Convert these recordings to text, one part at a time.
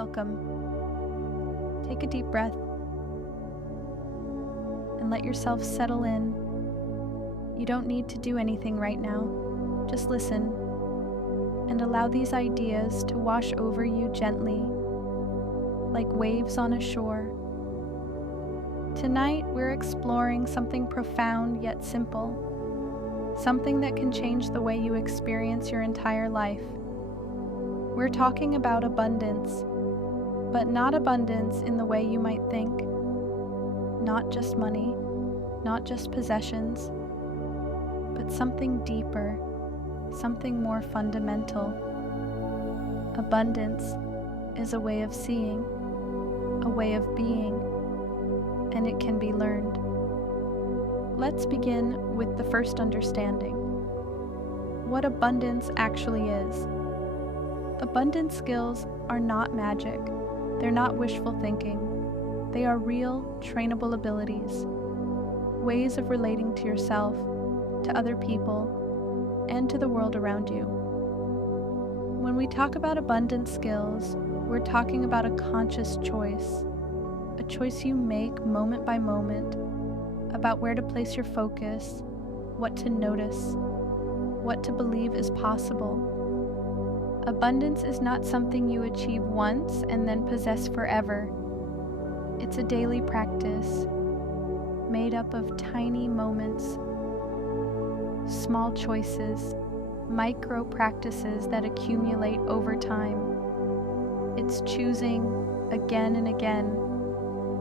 Welcome. Take a deep breath and let yourself settle in. You don't need to do anything right now. Just listen and allow these ideas to wash over you gently, like waves on a shore. Tonight, we're exploring something profound yet simple, something that can change the way you experience your entire life. We're talking about abundance, but not abundance in the way you might think. Not just money, not just possessions, but something deeper, something more fundamental. Abundance is a way of seeing, a way of being, and it can be learned. Let's begin with the first understanding: what abundance actually is. Abundance skills are not magic. They're not wishful thinking. They are real, trainable abilities, ways of relating to yourself, to other people, and to the world around you. When we talk about abundance skills, we're talking about a conscious choice, a choice you make moment by moment about where to place your focus, what to notice, what to believe is possible. Abundance is not something you achieve once and then possess forever. It's a daily practice made up of tiny moments, small choices, micro practices that accumulate over time. It's choosing again and again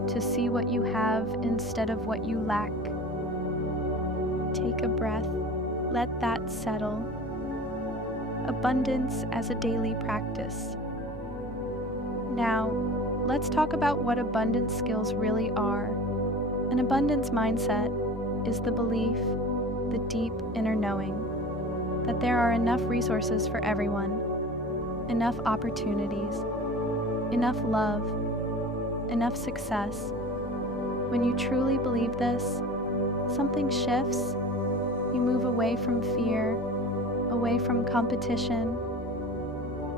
to see what you have instead of what you lack. Take a breath, let that settle. Abundance as a daily practice. Now, let's talk about what abundance skills really are. An abundance mindset is the belief, the deep inner knowing, that there are enough resources for everyone, enough opportunities, enough love, enough success. When you truly believe this, something shifts. You move away from fear, away from competition,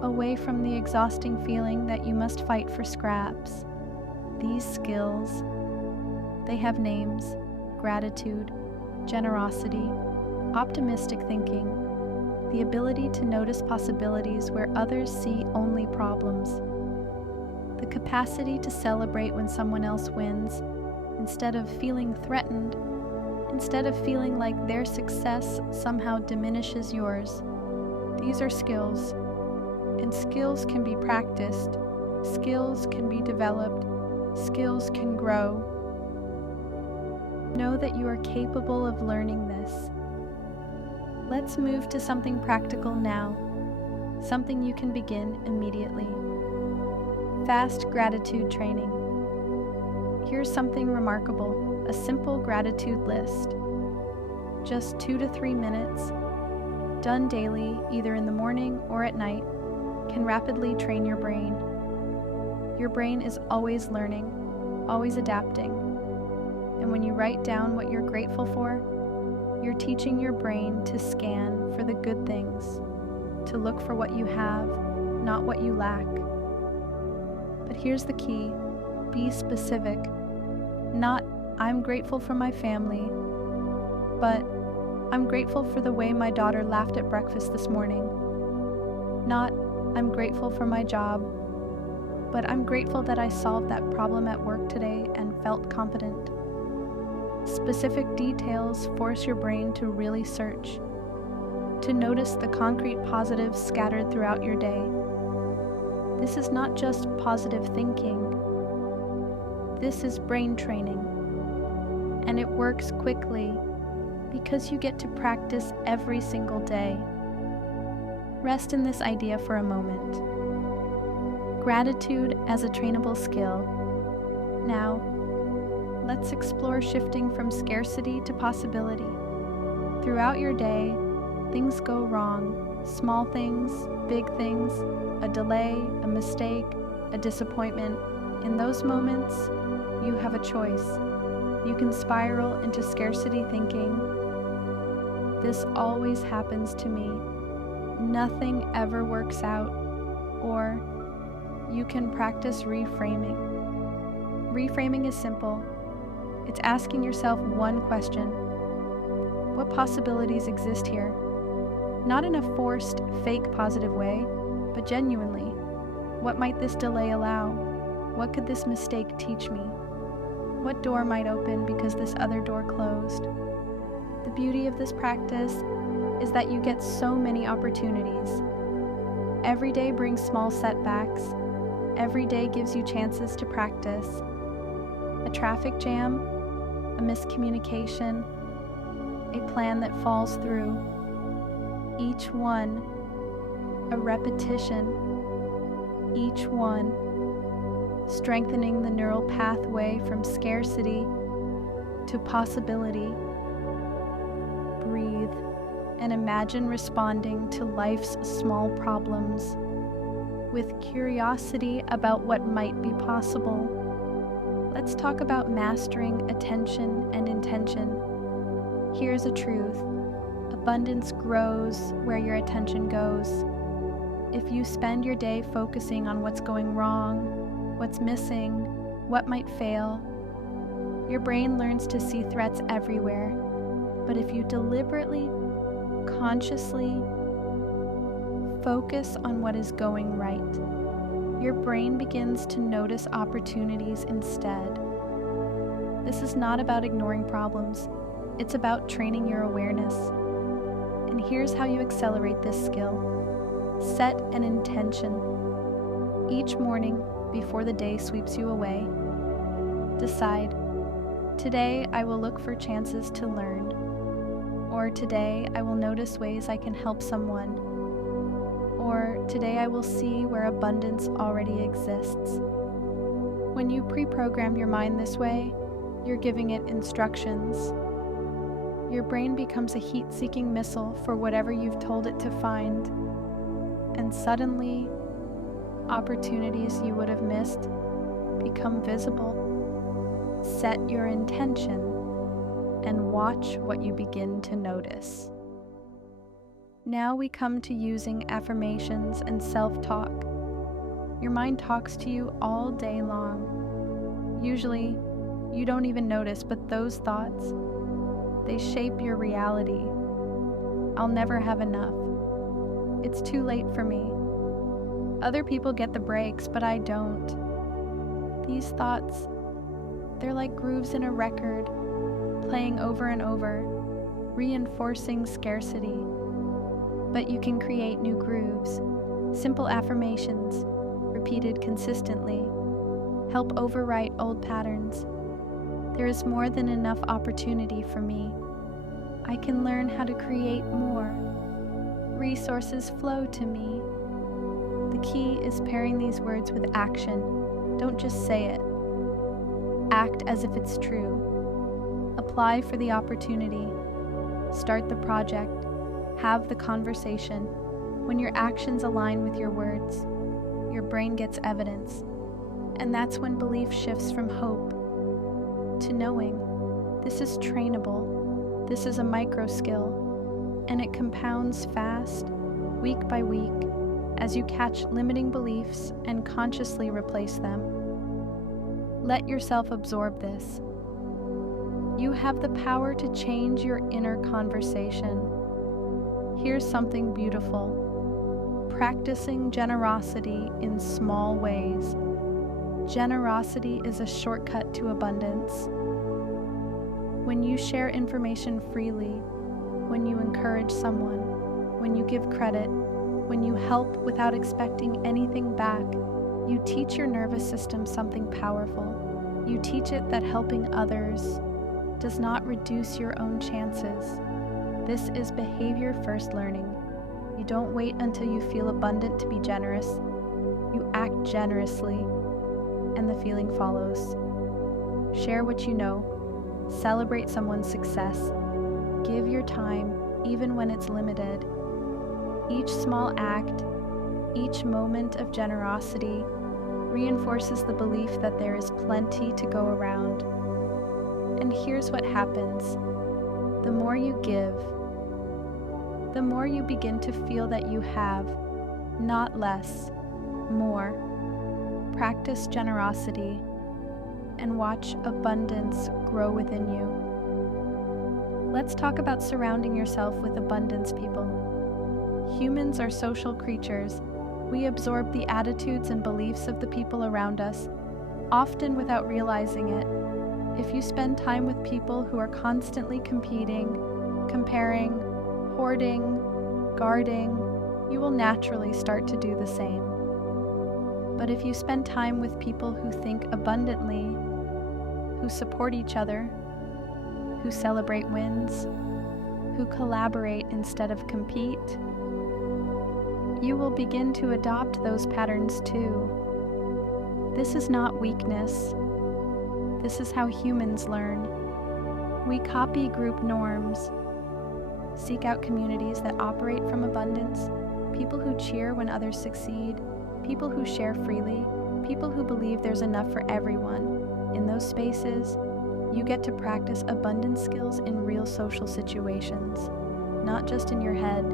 away from the exhausting feeling that you must fight for scraps. These skills, they have names: gratitude, generosity, optimistic thinking, the ability to notice possibilities where others see only problems, the capacity to celebrate when someone else wins instead of feeling threatened, instead of feeling like their success somehow diminishes yours. These are skills, and skills can be practiced, skills can be developed, skills can grow. Know that you are capable of learning this. Let's move to something practical now, something you can begin immediately. Fast gratitude training. Here's something remarkable: a simple gratitude list. Just 2 to 3 minutes, done daily, either in the morning or at night, can rapidly train your brain. Your brain is always learning, always adapting. And when you write down what you're grateful for, you're teaching your brain to scan for the good things, to look for what you have, not what you lack. But here's the key: be specific. Not, I'm grateful for my family, but I'm grateful for the way my daughter laughed at breakfast this morning. Not, I'm grateful for my job, but I'm grateful that I solved that problem at work today and felt confident. Specific details force your brain to really search, to notice the concrete positives scattered throughout your day. This is not just positive thinking. This is brain training, and it works quickly because you get to practice every single day. Rest in this idea for a moment. Gratitude as a trainable skill. Now, let's explore shifting from scarcity to possibility. Throughout your day, things go wrong. Small things, big things, a delay, a mistake, a disappointment. In those moments, you have a choice. You can spiral into scarcity thinking. This always happens to me. Nothing ever works out. Or you can practice reframing. Reframing is simple. It's asking yourself one question. What possibilities exist here? Not in a forced, fake positive way, but genuinely. What might this delay allow? What could this mistake teach me? What door might open because this other door closed? The beauty of this practice is that you get so many opportunities. Every day brings small setbacks. Every day gives you chances to practice. A traffic jam, a miscommunication, a plan that falls through. Each one a repetition, each one strengthening the neural pathway from scarcity to possibility. Breathe and imagine responding to life's small problems with curiosity about what might be possible. Let's talk about mastering attention and intention. Here's a truth. Abundance grows where your attention goes. If you spend your day focusing on what's going wrong, what's missing, what might fail, your brain learns to see threats everywhere. But if you deliberately, consciously focus on what is going right, your brain begins to notice opportunities instead. This is not about ignoring problems. It's about training your awareness. And here's how you accelerate this skill. Set an intention. Each morning, before the day sweeps you away, decide, today I will look for chances to learn. Or today I will notice ways I can help someone. Or today I will see where abundance already exists. When you pre-program your mind this way, you're giving it instructions. Your brain becomes a heat-seeking missile for whatever you've told it to find. And suddenly, opportunities you would have missed become visible. Set your intention and watch what you begin to notice. Now we come to using affirmations and self-talk. Your mind talks to you all day long. Usually, you don't even notice, but those thoughts, they shape your reality. I'll never have enough. It's too late for me. Other people get the breaks, but I don't. These thoughts, they're like grooves in a record, playing over and over, reinforcing scarcity. But you can create new grooves. Simple affirmations, repeated consistently, help overwrite old patterns. There is more than enough opportunity for me. I can learn how to create more. Resources flow to me. The key is pairing these words with action. Don't just say it. Act as if it's true. Apply for the opportunity. Start the project. Have the conversation. When your actions align with your words, your brain gets evidence. And that's when belief shifts from hope to knowing. This is trainable. This is a micro skill. And it compounds fast, week by week, as you catch limiting beliefs and consciously replace them. Let yourself absorb this. You have the power to change your inner conversation. Here's something beautiful. Practicing generosity in small ways. Generosity is a shortcut to abundance. When you share information freely, when you encourage someone, when you give credit, when you help without expecting anything back, you teach your nervous system something powerful. You teach it that helping others does not reduce your own chances. This is behavior-first learning. You don't wait until you feel abundant to be generous. You act generously, and the feeling follows. Share what you know. Celebrate someone's success. Give your time, even when it's limited. Each small act, each moment of generosity reinforces the belief that there is plenty to go around. And here's what happens. The more you give, the more you begin to feel that you have, not less, more. practice generosity, and watch abundance grow within you. Let's talk about surrounding yourself with abundance people. Humans are social creatures. We absorb the attitudes and beliefs of the people around us, often without realizing it. If you spend time with people who are constantly competing, comparing, hoarding, guarding, you will naturally start to do the same. But if you spend time with people who think abundantly, who support each other, who celebrate wins, who collaborate instead of compete, you will begin to adopt those patterns too. This is not weakness. This is how humans learn. We copy group norms, seek out communities that operate from abundance, people who cheer when others succeed, people who share freely, people who believe there's enough for everyone. In those spaces, you get to practice abundance skills in real social situations, not just in your head.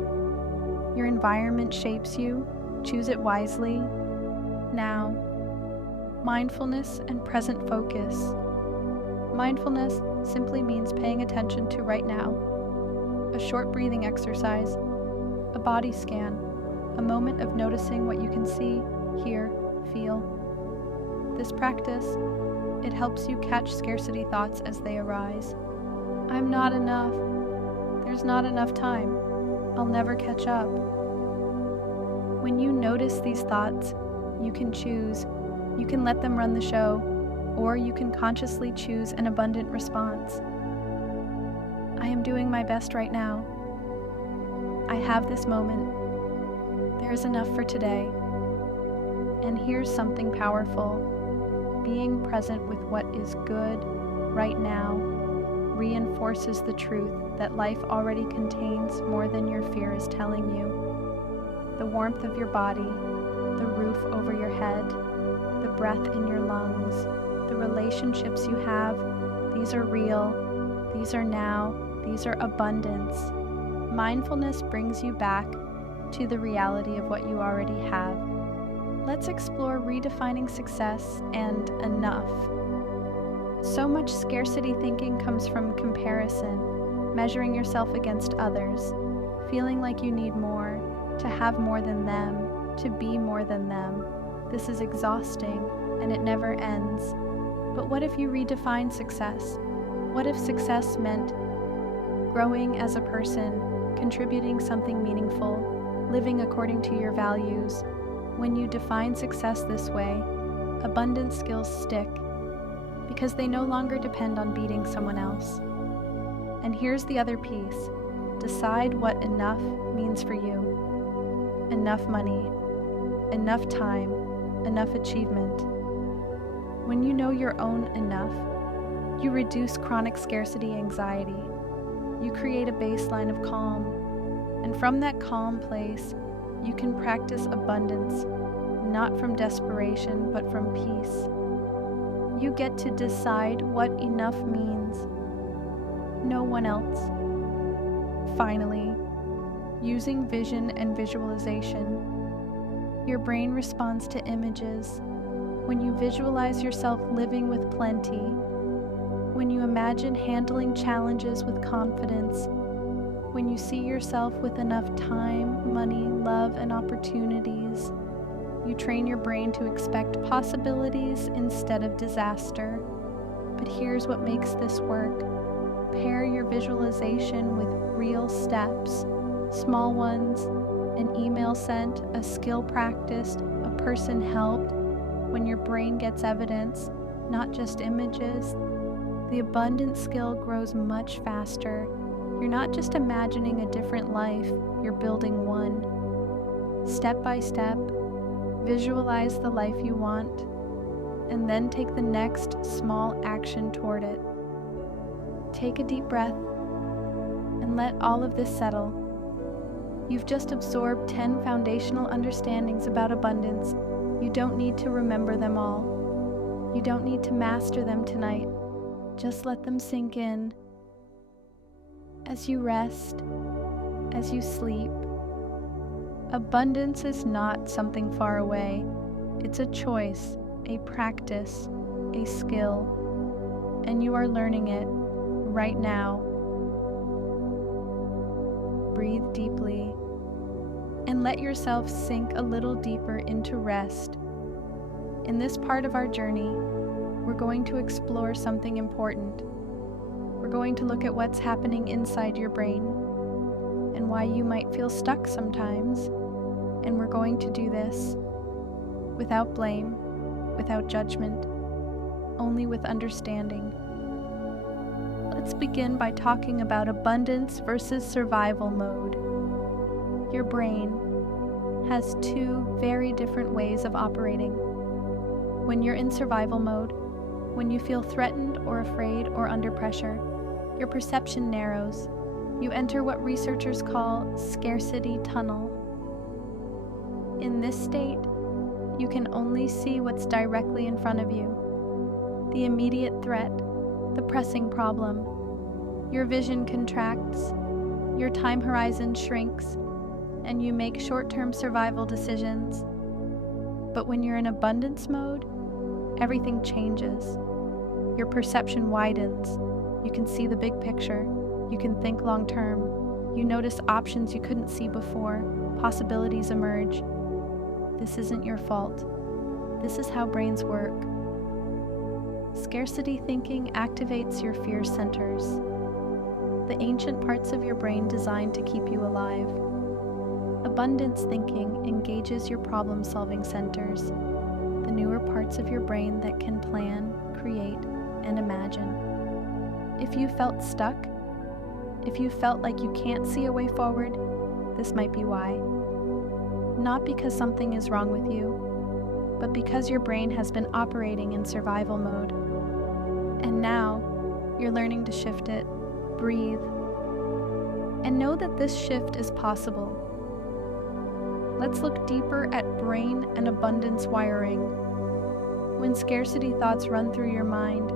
Your environment shapes you. Choose it wisely. Now, mindfulness and present focus. Mindfulness simply means paying attention to right now. A short breathing exercise, a body scan, a moment of noticing what you can see, hear, feel. This practice, it helps you catch scarcity thoughts as they arise. I'm not enough. There's not enough time. I'll never catch up. When you notice these thoughts, you can choose. You can let them run the show, or you can consciously choose an abundant response. I am doing my best right now. I have this moment. There is enough for today. And here's something powerful. Being present with what is good right now reinforces the truth that life already contains more than your fear is telling you. The warmth of your body, the roof over your head, the breath in your lungs, the relationships you have, these are real, these are now, these are abundance. Mindfulness brings you back to the reality of what you already have. Let's explore redefining success and enough. So much scarcity thinking comes from comparison, measuring yourself against others, feeling like you need more, to have more than them, to be more than them. This is exhausting, and it never ends. But what if you redefine success? What if success meant growing as a person, contributing something meaningful, living according to your values? When you define success this way, abundant skills stick, because they no longer depend on beating someone else. And here's the other piece. Decide what enough means for you. Enough money, enough time, enough achievement. When you know your own enough, you reduce chronic scarcity anxiety. You create a baseline of calm, and from that calm place, you can practice abundance, not from desperation, but from peace. You get to decide what enough means. No one else. Finally, using vision and visualization. Your brain responds to images. When you visualize yourself living with plenty, when you imagine handling challenges with confidence, when you see yourself with enough time, money, love, and opportunities, you train your brain to expect possibilities instead of disaster. But here's what makes this work. Pair your visualization with real steps, small ones, an email sent, a skill practiced, a person helped. When your brain gets evidence, not just images, the abundant skill grows much faster. You're not just imagining a different life, you're building one. Step by step, visualize the life you want, and then take the next small action toward it. Take a deep breath and let all of this settle. You've just absorbed 10 foundational understandings about abundance. You don't need to remember them all. You don't need to master them tonight. Just let them sink in. As you rest, as you sleep, abundance is not something far away. It's a choice, a practice, a skill, and you are learning it right now. Breathe deeply and let yourself sink a little deeper into rest. In this part of our journey, we're going to explore something important. We're going to look at what's happening inside your brain and why you might feel stuck sometimes. And we're going to do this without blame, without judgment, only with understanding. Let's begin by talking about abundance versus survival mode. Your brain has two very different ways of operating. When you're in survival mode, when you feel threatened or afraid or under pressure, your perception narrows. You enter what researchers call scarcity tunnel. In this state, you can only see what's directly in front of you, the immediate threat, the pressing problem. Your vision contracts, your time horizon shrinks, and you make short-term survival decisions. But when you're in abundance mode, everything changes. Your perception widens. You can see the big picture. You can think long-term. You notice options you couldn't see before. Possibilities emerge. This isn't your fault. This is how brains work. Scarcity thinking activates your fear centers, the ancient parts of your brain designed to keep you alive. Abundance thinking engages your problem-solving centers, the newer parts of your brain that can plan, create, and imagine. If you felt stuck, if you felt like you can't see a way forward, this might be why. Not because something is wrong with you, but because your brain has been operating in survival mode. And now, you're learning to shift it, breathe, and know that this shift is possible. Let's look deeper at brain and abundance wiring. When scarcity thoughts run through your mind,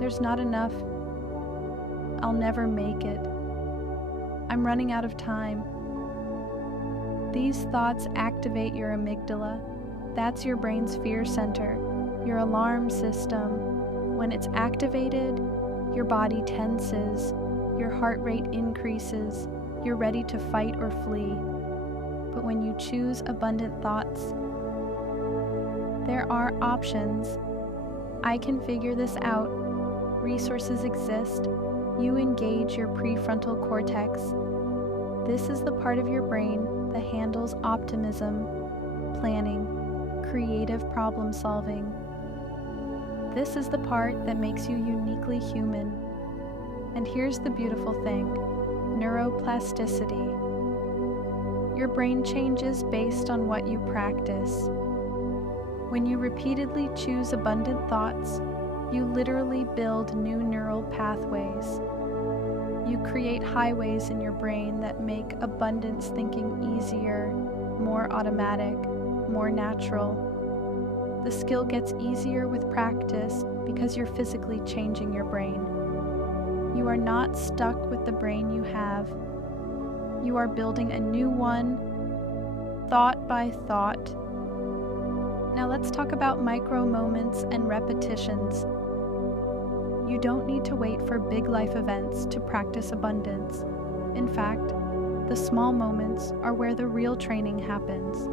there's not enough. I'll never make it. I'm running out of time. These thoughts activate your amygdala. That's your brain's fear center, your alarm system. When it's activated, your body tenses, your heart rate increases, you're ready to fight or flee. But when you choose abundant thoughts, there are options. I can figure this out. Resources exist. You engage your prefrontal cortex. This is the part of your brain that handles optimism, planning, creative problem solving. This is the part that makes you uniquely human. And here's the beautiful thing: neuroplasticity. Your brain changes based on what you practice. When you repeatedly choose abundant thoughts, you literally build new neural pathways. You create highways in your brain that make abundance thinking easier, more automatic, more natural. The skill gets easier with practice because you're physically changing your brain. You are not stuck with the brain you have. You are building a new one, thought by thought. Now let's talk about micro moments and repetitions. You don't need to wait for big life events to practice abundance. In fact, the small moments are where the real training happens.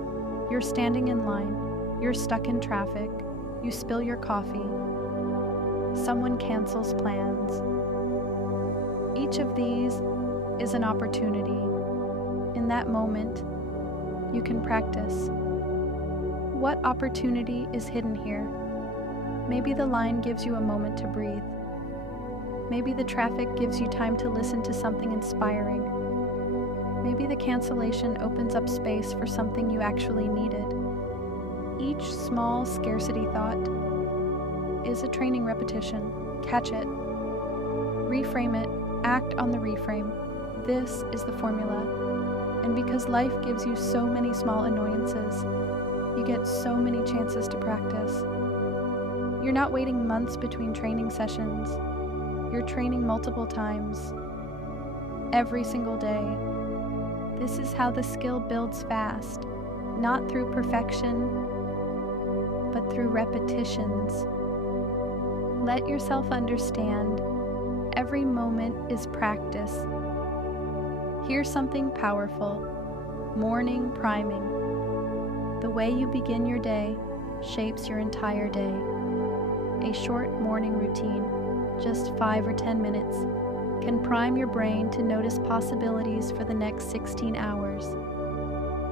You're standing in line, you're stuck in traffic, you spill your coffee, someone cancels plans. Each of these is an opportunity. In that moment, you can practice. What opportunity is hidden here? Maybe the line gives you a moment to breathe. Maybe the traffic gives you time to listen to something inspiring. Maybe the cancellation opens up space for something you actually needed. Each small scarcity thought is a training repetition. Catch it. Reframe it. Act on the reframe. This is the formula. And because life gives you so many small annoyances, you get so many chances to practice. You're not waiting months between training sessions. You're training multiple times, every single day. This is how the skill builds fast, not through perfection, but through repetitions. Let yourself understand every moment is practice. Here's something powerful: morning priming. The way you begin your day shapes your entire day. A short morning routine, just 5 or 10 minutes, can prime your brain to notice possibilities for the next 16 hours.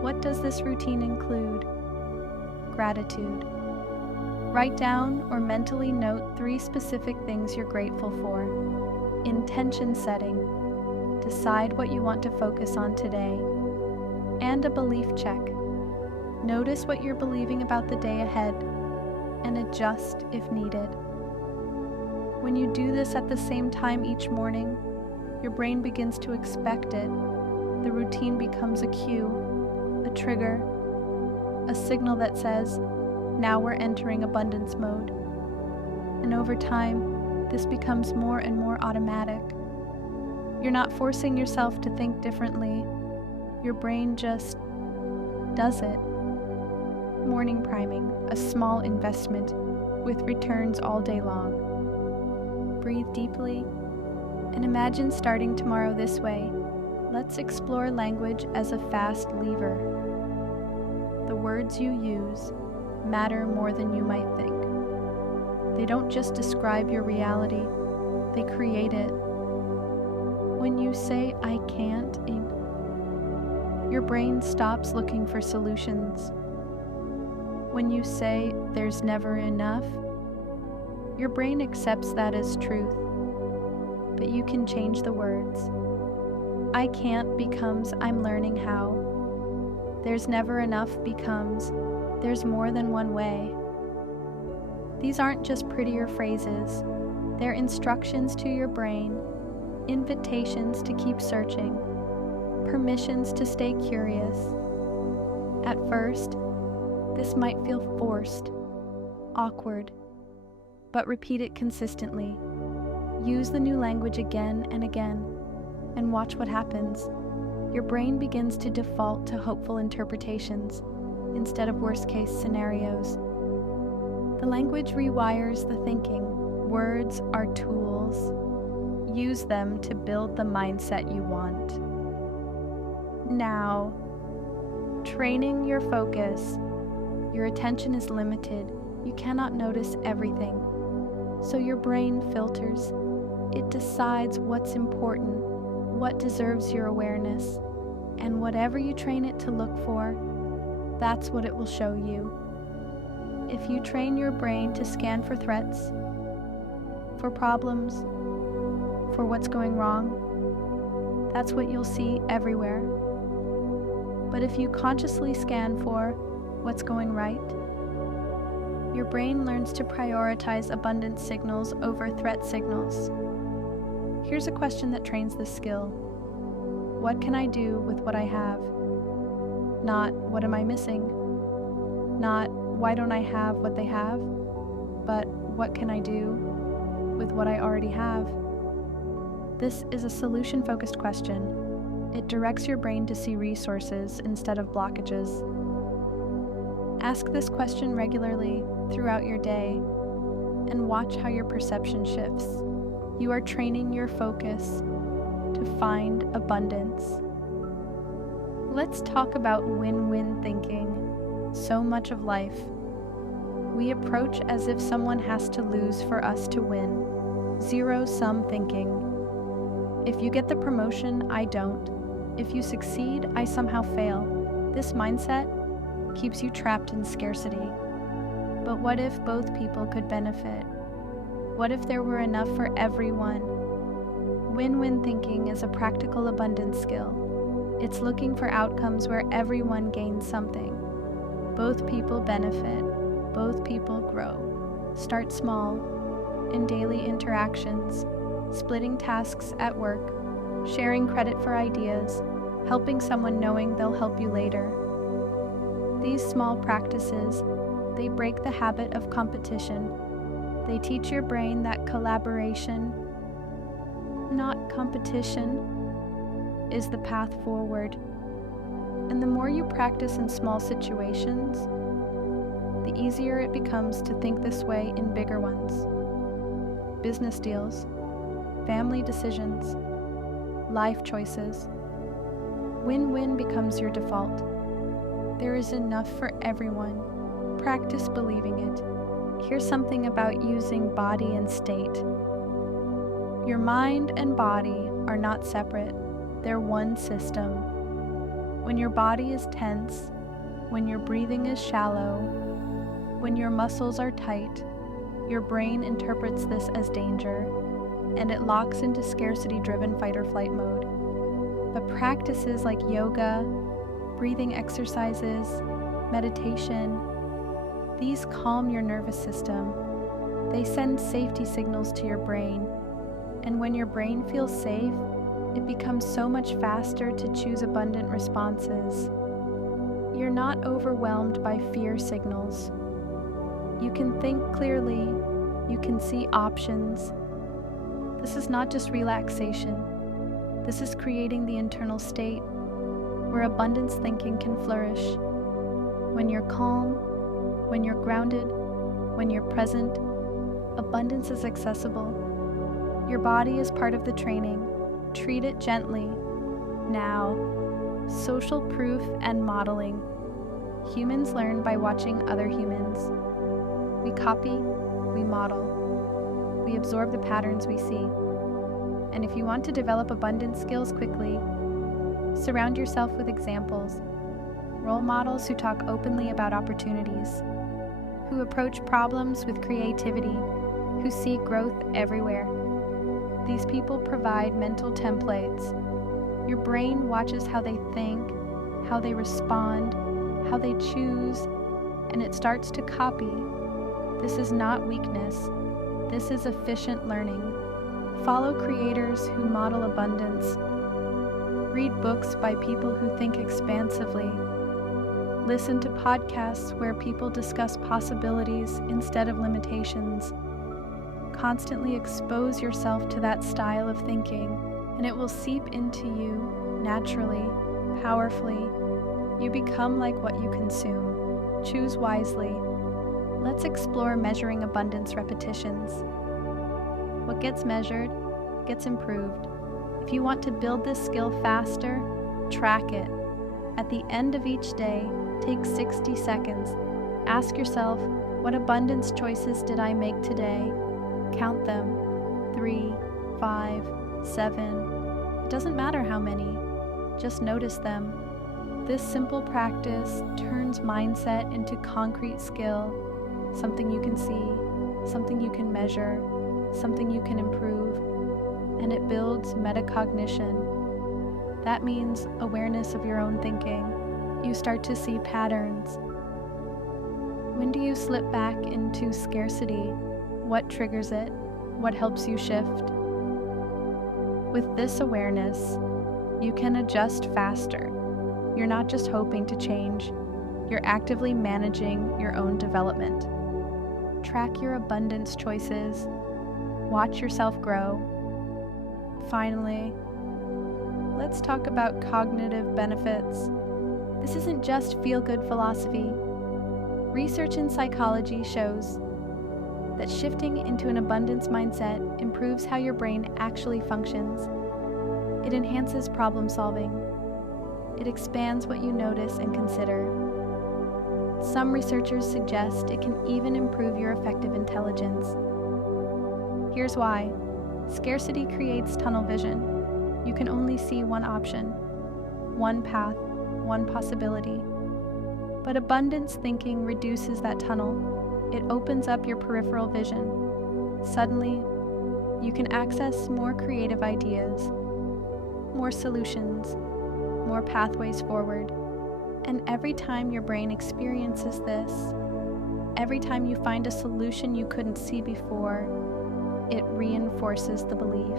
What does this routine include? Gratitude. Write down or mentally note 3 specific things you're grateful for. Intention setting. Decide what you want to focus on today. And a belief check. Notice what you're believing about the day ahead and adjust if needed. When you do this at the same time each morning, your brain begins to expect it. The routine becomes a cue, a trigger, a signal that says, now we're entering abundance mode. And over time, this becomes more and more automatic. You're not forcing yourself to think differently. Your brain just does it. Morning priming, a small investment with returns all day long. Breathe deeply and imagine starting tomorrow this way. Let's explore language as a fast lever. The words you use matter more than you might think. They don't just describe your reality, they create it. When you say, I can't, your brain stops looking for solutions. When you say, there's never enough, your brain accepts that as truth. But you can change the words. I can't becomes I'm learning how. There's never enough becomes there's more than one way. These aren't just prettier phrases. They're instructions to your brain, invitations to keep searching, permissions to stay curious. At first, this might feel forced, awkward, but repeat it consistently. Use the new language again and again, and watch what happens. Your brain begins to default to hopeful interpretations instead of worst-case scenarios. The language rewires the thinking. Words are tools. Use them to build the mindset you want. Now, training your focus. Your attention is limited. You cannot notice everything. So your brain filters. It decides what's important, what deserves your awareness, and whatever you train it to look for, that's what it will show you. If you train your brain to scan for threats, for problems, for what's going wrong, that's what you'll see everywhere. But if you consciously scan for what's going right, your brain learns to prioritize abundance signals over threat signals. Here's a question that trains this skill. What can I do with what I have? Not, what am I missing? Not, why don't I have what they have? But, what can I do with what I already have? This is a solution-focused question. It directs your brain to see resources instead of blockages. Ask this question regularly throughout your day and watch how your perception shifts. You are training your focus to find abundance. Let's talk about win-win thinking. So much of life, we approach as if someone has to lose for us to win. Zero-sum thinking. If you get the promotion, I don't. If you succeed, I somehow fail. This mindset keeps you trapped in scarcity. But what if both people could benefit? What if there were enough for everyone? Win-win thinking is a practical abundance skill. It's looking for outcomes where everyone gains something. Both people benefit. Both people grow. Start small, in daily interactions, splitting tasks at work, sharing credit for ideas, helping someone knowing they'll help you later. These small practices, they break the habit of competition. They teach your brain that collaboration, not competition, is the path forward. And the more you practice in small situations, the easier it becomes to think this way in bigger ones. Business deals, family decisions, life choices. Win-win becomes your default. There is enough for everyone. Practice believing it. Here's something about using body and state. Your mind and body are not separate. They're one system. When your body is tense, when your breathing is shallow, when your muscles are tight, your brain interprets this as danger, and it locks into scarcity-driven fight-or-flight mode. But practices like yoga, breathing exercises, meditation, these calm your nervous system. They send safety signals to your brain, and when your brain feels safe, it becomes so much faster to choose abundant responses. You're not overwhelmed by fear signals. You can think clearly, you can see options. This is not just relaxation. This is creating the internal state where abundance thinking can flourish. When you're calm, when you're grounded, when you're present, abundance is accessible. Your body is part of the training. Treat it gently. Now, social proof and modeling. Humans learn by watching other humans. We copy, we model. We absorb the patterns we see. And if you want to develop abundance skills quickly, surround yourself with examples, role models who talk openly about opportunities, who approach problems with creativity, who see growth everywhere. These people provide mental templates. Your brain watches how they think, how they respond, how they choose, and it starts to copy. This is not weakness. This is efficient learning. Follow creators who model abundance. Read books by people who think expansively. Listen to podcasts where people discuss possibilities instead of limitations. Constantly expose yourself to that style of thinking, and it will seep into you naturally, powerfully. You become like what you consume. Choose wisely. Let's explore measuring abundance repetitions. What gets measured gets improved. If you want to build this skill faster, track it. At the end of each day, take 60 seconds. Ask yourself, what abundance choices did I make today? Count them. 3, 5, 7. It doesn't matter how many. Just notice them. This simple practice turns mindset into concrete skill, something you can see, something you can measure, something you can improve, and it builds metacognition. That means awareness of your own thinking. You start to see patterns. When do you slip back into scarcity? What triggers it? What helps you shift? With this awareness, you can adjust faster. You're not just hoping to change, you're actively managing your own development. Track your abundance choices. Watch yourself grow. Finally, let's talk about cognitive benefits. This isn't just feel-good philosophy. Research in psychology shows that shifting into an abundance mindset improves how your brain actually functions. It enhances problem solving. It expands what you notice and consider. Some researchers suggest it can even improve your affective intelligence. Here's why. Scarcity creates tunnel vision. You can only see one option, one path, one possibility. But abundance thinking reduces that tunnel. It opens up your peripheral vision. Suddenly, you can access more creative ideas, more solutions, more pathways forward. And every time your brain experiences this, every time you find a solution you couldn't see before, it reinforces the belief.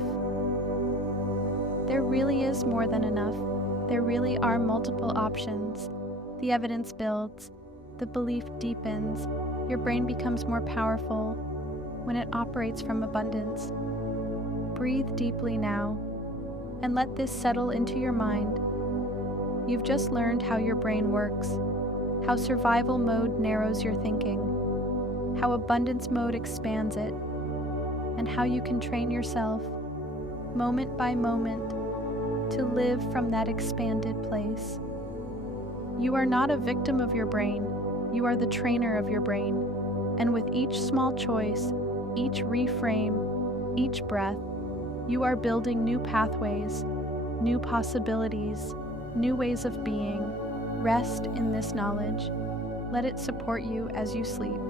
There really is more than enough. There really are multiple options. The evidence builds. The belief deepens. Your brain becomes more powerful when it operates from abundance. Breathe deeply now and let this settle into your mind. You've just learned how your brain works. how survival mode narrows your thinking, how abundance mode expands it, and how you can train yourself, moment by moment, to live from that expanded place. You are not a victim of your brain, you are the trainer of your brain, and with each small choice, each reframe, each breath, you are building new pathways, new possibilities, new ways of being. Rest in this knowledge. Let it support you as you sleep.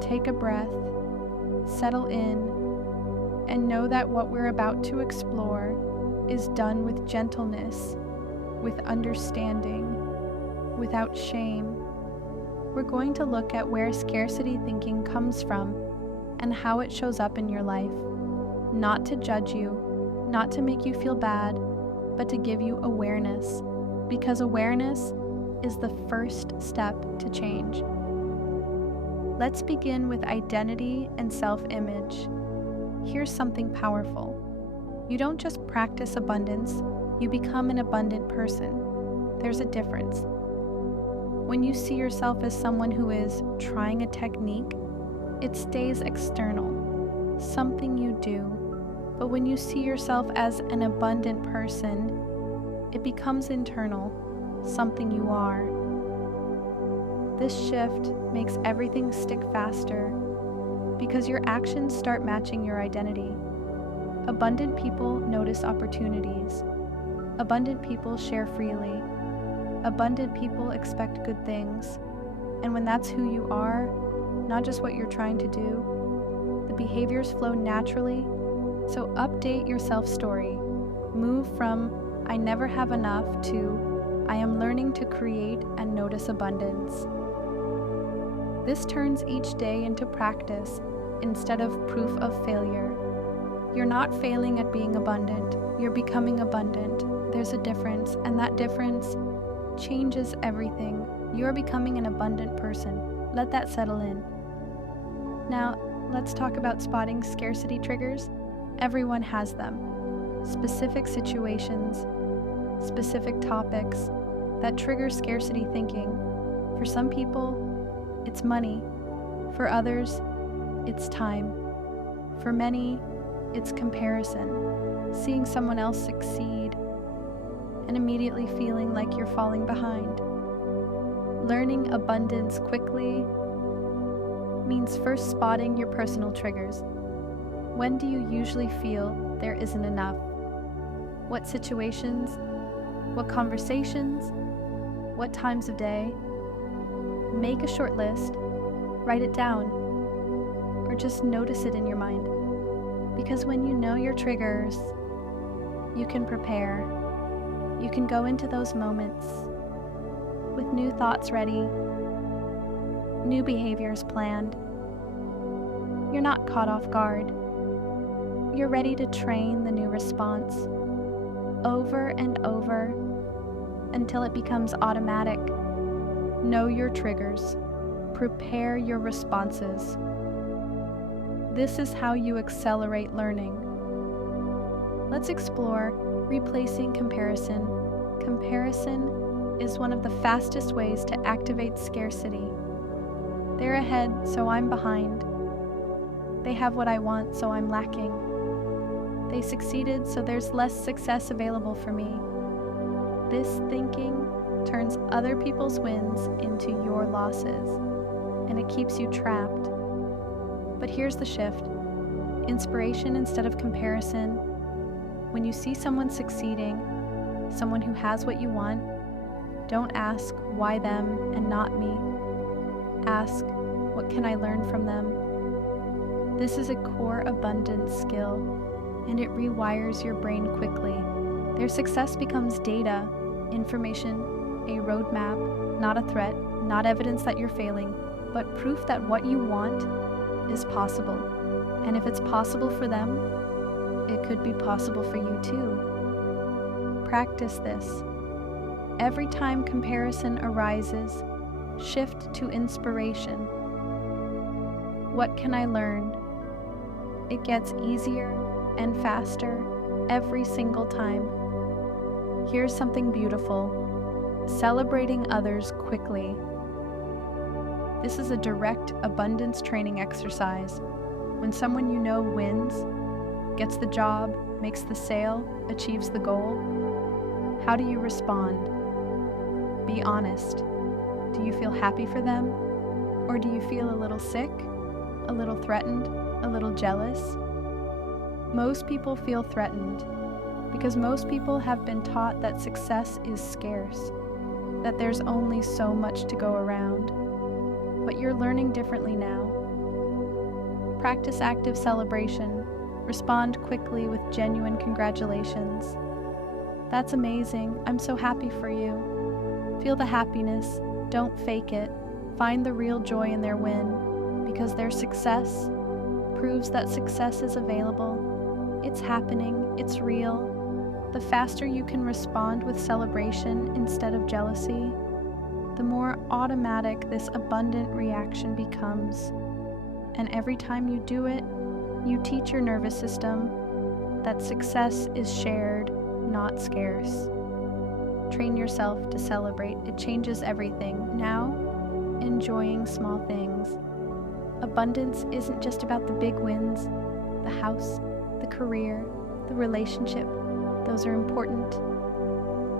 Take a breath, settle in, and know that what we're about to explore is done with gentleness, with understanding, without shame. We're going to look at where scarcity thinking comes from and how it shows up in your life. Not to judge you, not to make you feel bad, but to give you awareness, because awareness is the first step to change. Let's begin with identity and self-image. Here's something powerful. You don't just practice abundance, you become an abundant person. There's a difference. When you see yourself as someone who is trying a technique, it stays external, something you do. But when you see yourself as an abundant person, it becomes internal, something you are. This shift makes everything stick faster because your actions start matching your identity. Abundant people notice opportunities. Abundant people share freely. Abundant people expect good things. And when that's who you are, not just what you're trying to do, the behaviors flow naturally. So update your self-story. Move from I never have enough to I am learning to create and notice abundance. This turns each day into practice instead of proof of failure. You're not failing at being abundant. You're becoming abundant. There's a difference, and that difference changes everything. You're becoming an abundant person. Let that settle in. Now, let's talk about spotting scarcity triggers. Everyone has them. Specific situations, specific topics that trigger scarcity thinking. For some people, it's money. For others, it's time. For many, it's comparison, seeing someone else succeed and immediately feeling like you're falling behind. Learning abundance quickly means first spotting your personal triggers. When do you usually feel there isn't enough? What situations? What conversations? What times of day? Make a short list, write it down, or just notice it in your mind. Because when you know your triggers, you can prepare. You can go into those moments with new thoughts ready, new behaviors planned. You're not caught off guard. You're ready to train the new response over and over until it becomes automatic. Know your triggers. Prepare your responses. This is how you accelerate learning. Let's explore replacing comparison. Comparison is one of the fastest ways to activate scarcity. They're ahead, so I'm behind. They have what I want, so I'm lacking. They succeeded, so there's less success available for me. This thinking turns other people's wins into your losses, and it keeps you trapped. But here's the shift. Inspiration instead of comparison. When you see someone succeeding, someone who has what you want, don't ask, why them and not me? Ask, what can I learn from them? This is a core abundance skill, and it rewires your brain quickly. Their success becomes data, information, a roadmap, not a threat, not evidence that you're failing, but proof that what you want is possible. And if it's possible for them, it could be possible for you too. Practice this. Every time comparison arises, shift to inspiration. What can I learn? It gets easier and faster every single time. Here's something beautiful. Celebrating others quickly. This is a direct abundance training exercise. When someone you know wins, gets the job, makes the sale, achieves the goal, how do you respond? Be honest. Do you feel happy for them? Or do you feel a little sick, a little threatened, a little jealous? Most people feel threatened because most people have been taught that success is scarce, that there's only so much to go around. But you're learning differently now. Practice active celebration. Respond quickly with genuine congratulations. That's amazing. I'm so happy for you. Feel the happiness. Don't fake it. Find the real joy in their win, because their success proves that success is available. It's happening. It's real. The faster you can respond with celebration instead of jealousy, the more automatic this abundant reaction becomes. And every time you do it, you teach your nervous system that success is shared, not scarce. Train yourself to celebrate. It changes everything. Now, enjoying small things. Abundance isn't just about the big wins, the house, the career, the relationship. Those are important.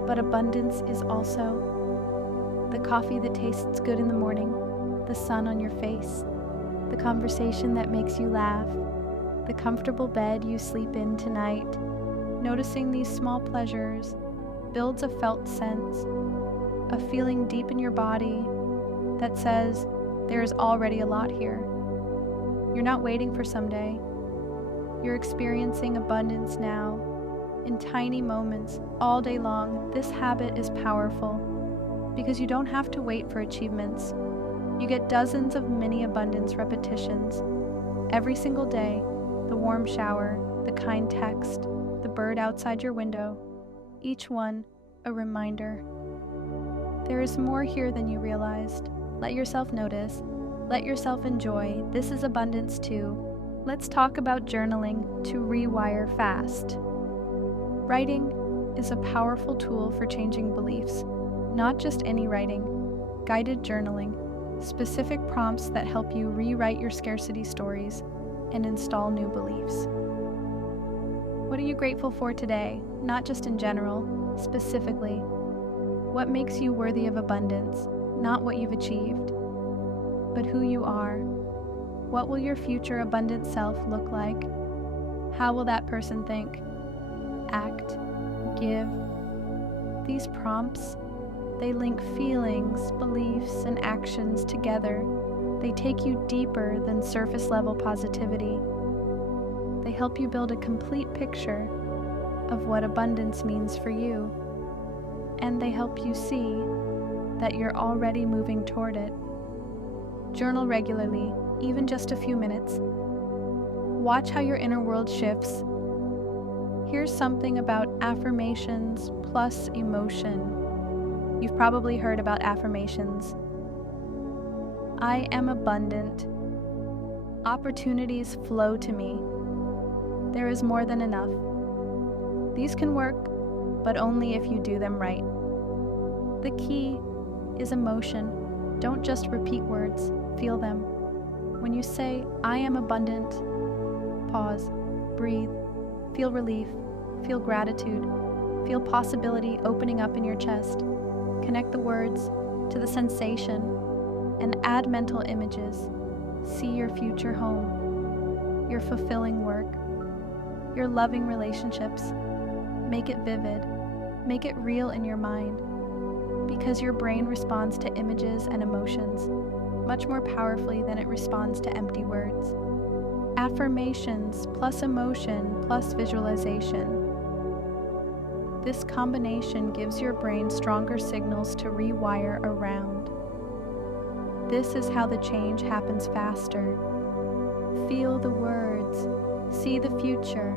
But abundance is also the coffee that tastes good in the morning, the sun on your face, the conversation that makes you laugh, the comfortable bed you sleep in tonight. Noticing these small pleasures builds a felt sense, a feeling deep in your body that says there is already a lot here. You're not waiting for someday. You're experiencing abundance now, in tiny moments, all day long. This habit is powerful because you don't have to wait for achievements. You get dozens of mini abundance repetitions every single day. The warm shower, the kind text, the bird outside your window, each one a reminder. There is more here than you realized. Let yourself notice. Let yourself enjoy. This is abundance too. Let's talk about journaling to rewire fast. Writing is a powerful tool for changing beliefs. Not just any writing, guided journaling, specific prompts that help you rewrite your scarcity stories and install new beliefs. What are you grateful for today? Not just in general, specifically. What makes you worthy of abundance? Not what you've achieved, but who you are. What will your future abundant self look like? How will that person think, act, give? These prompts, they link feelings, beliefs, and actions together. They take you deeper than surface-level positivity. They help you build a complete picture of what abundance means for you, and they help you see that you're already moving toward it. Journal regularly, even just a few minutes. Watch how your inner world shifts. Here's something about affirmations plus emotion. You've probably heard about affirmations. I am abundant. Opportunities flow to me. There is more than enough. These can work, but only if you do them right. The key is emotion. Don't just repeat words, feel them. When you say, I am abundant, pause, breathe, feel relief, feel gratitude, feel possibility opening up in your chest. Connect the words to the sensation and add mental images. See your future home, your fulfilling work, your loving relationships. Make it vivid. Make it real in your mind, because your brain responds to images and emotions much more powerfully than it responds to empty words. Affirmations plus emotion plus visualization. This combination gives your brain stronger signals to rewire around. This is how the change happens faster. Feel the words. See the future.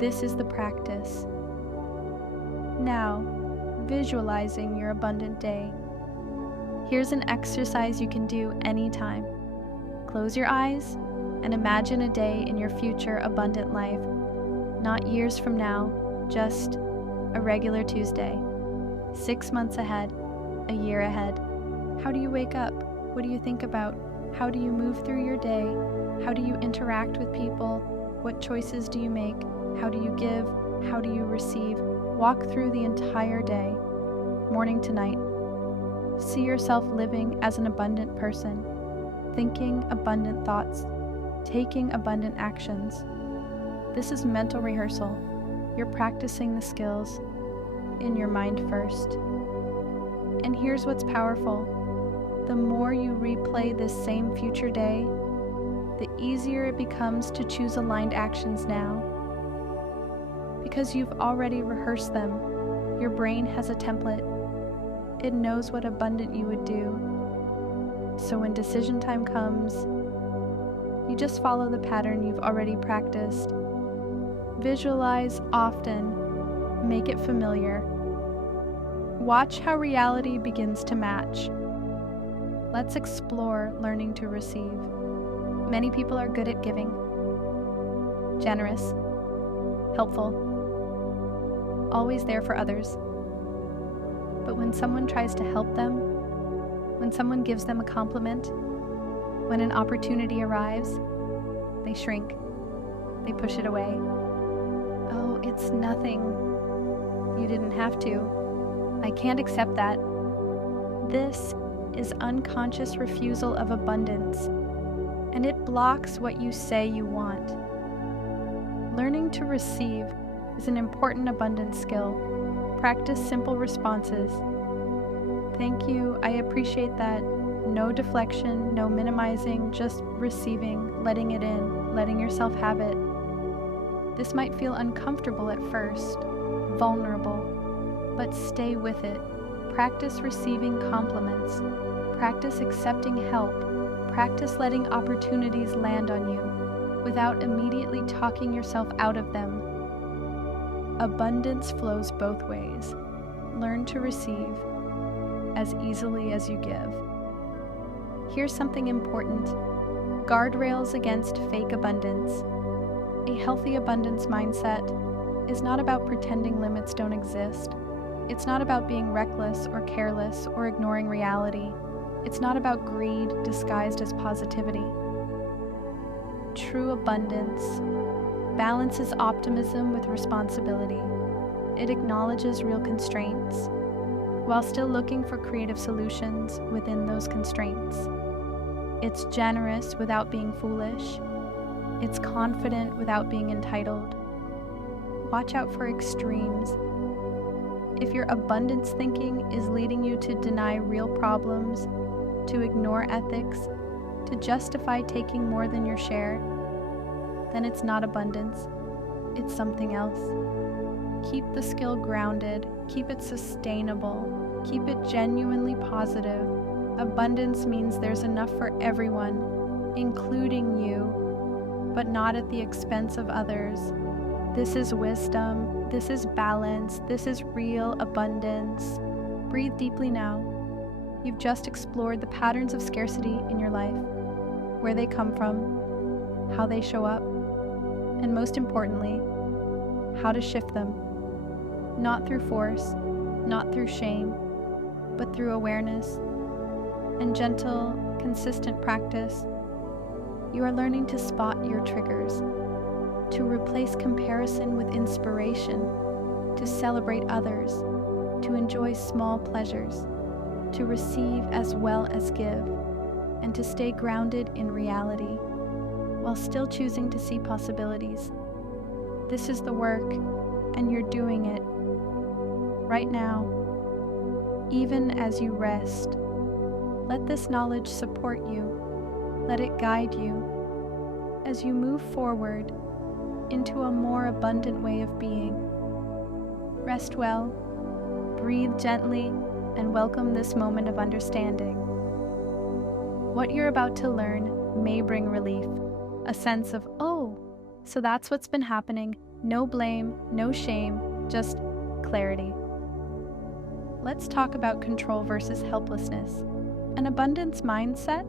This is the practice. Now, visualizing your abundant day. Here's an exercise you can do anytime. Close your eyes and imagine a day in your future abundant life. Not years from now, just a regular Tuesday. 6 months ahead, a year ahead. How do you wake up? What do you think about? How do you move through your day? How do you interact with people? What choices do you make? How do you give? How do you receive? Walk through the entire day, morning to night. See yourself living as an abundant person, thinking abundant thoughts, taking abundant actions. This is mental rehearsal. You're practicing the skills in your mind first. And here's what's powerful. The more you replay this same future day, the easier it becomes to choose aligned actions now. Because you've already rehearsed them, your brain has a template. It knows what abundant you would do. So when decision time comes, you just follow the pattern you've already practiced. Visualize often, make it familiar. Watch how reality begins to match. Let's explore learning to receive. Many people are good at giving, generous, helpful, always there for others. But when someone tries to help them, when someone gives them a compliment, when an opportunity arrives, they shrink, they push it away. Oh, it's nothing. You didn't have to. I can't accept that. This is unconscious refusal of abundance, and it blocks what you say you want. Learning to receive is an important abundance skill. Practice simple responses. Thank you, I appreciate that. No deflection, no minimizing, just receiving, letting it in, letting yourself have it. This might feel uncomfortable at first, vulnerable, but stay with it. Practice receiving compliments. Practice accepting help. Practice letting opportunities land on you without immediately talking yourself out of them. Abundance flows both ways. Learn to receive as easily as you give. Here's something important. Guardrails against fake abundance. A healthy abundance mindset is not about pretending limits don't exist. It's not about being reckless or careless or ignoring reality. It's not about greed disguised as positivity. True abundance balances optimism with responsibility. It acknowledges real constraints while still looking for creative solutions within those constraints. It's generous without being foolish. It's confident without being entitled. Watch out for extremes. If your abundance thinking is leading you to deny real problems, to ignore ethics, to justify taking more than your share, then it's not abundance, it's something else. Keep the skill grounded, keep it sustainable, keep it genuinely positive. Abundance means there's enough for everyone, including you, but not at the expense of others. This is wisdom, this is balance, this is real abundance. Breathe deeply now. You've just explored the patterns of scarcity in your life, where they come from, how they show up, and most importantly, how to shift them. Not through force, not through shame, but through awareness and gentle, consistent practice. You are learning to spot your triggers, to replace comparison with inspiration, to celebrate others, to enjoy small pleasures, to receive as well as give, and to stay grounded in reality while still choosing to see possibilities. This is the work, and you're doing it right now, even as you rest. Let this knowledge support you. Let it guide you as you move forward into a more abundant way of being. Rest well, breathe gently, and welcome this moment of understanding. What you're about to learn may bring relief, a sense of, oh, so that's what's been happening. No blame, no shame, just clarity. Let's talk about control versus helplessness. An abundance mindset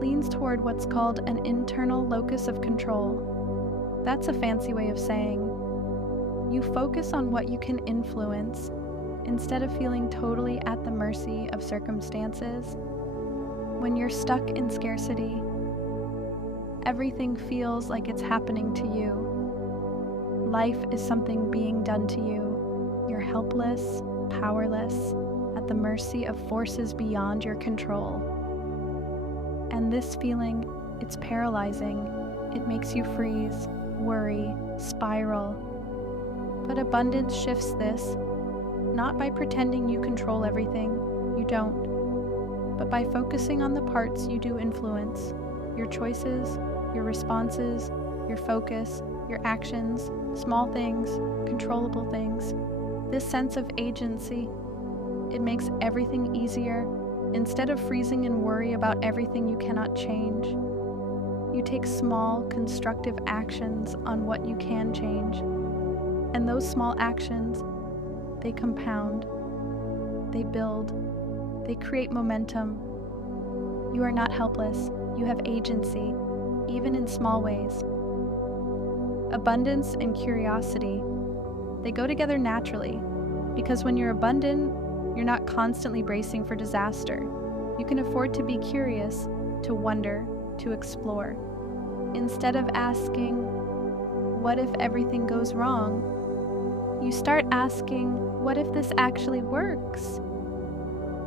leans toward what's called an internal locus of control. That's a fancy way of saying you focus on what you can influence instead of feeling totally at the mercy of circumstances. When you're stuck in scarcity, everything feels like it's happening to you. Life is something being done to you. You're helpless, powerless, at the mercy of forces beyond your control. And this feeling, it's paralyzing. It makes you freeze, worry, spiral. But abundance shifts this, not by pretending you control everything. You don't. But by focusing on the parts you do influence, your choices, your responses, your focus, your actions, small things, controllable things. This sense of agency, it makes everything easier. Instead of freezing in worry about everything you cannot change, you take small, constructive actions on what you can change. And those small actions, they compound, they build, they create momentum. You are not helpless. You have agency, even in small ways. Abundance and curiosity, they go together naturally, because when you're abundant, you're not constantly bracing for disaster. You can afford to be curious, to wonder, to explore. Instead of asking, what if everything goes wrong? You start asking, what if this actually works?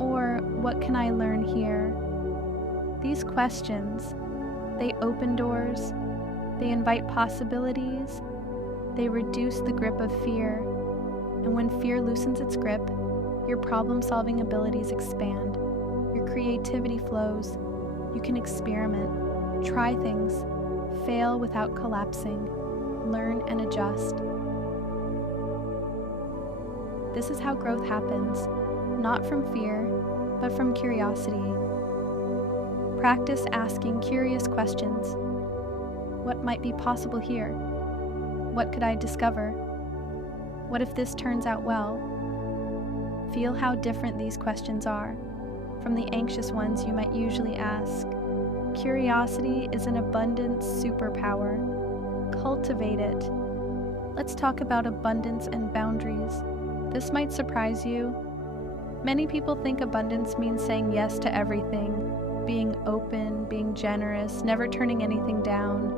Or what can I learn here? These questions, they open doors, they invite possibilities, they reduce the grip of fear. And when fear loosens its grip, your problem-solving abilities expand, your creativity flows, you can experiment, try things, fail without collapsing, learn and adjust. This is how growth happens, not from fear, but from curiosity. Practice asking curious questions. What might be possible here? What could I discover? What if this turns out well? Feel how different these questions are from the anxious ones you might usually ask. Curiosity is an abundance superpower. Cultivate it. Let's talk about abundance and boundaries. This might surprise you. Many people think abundance means saying yes to everything, being open, being generous, never turning anything down.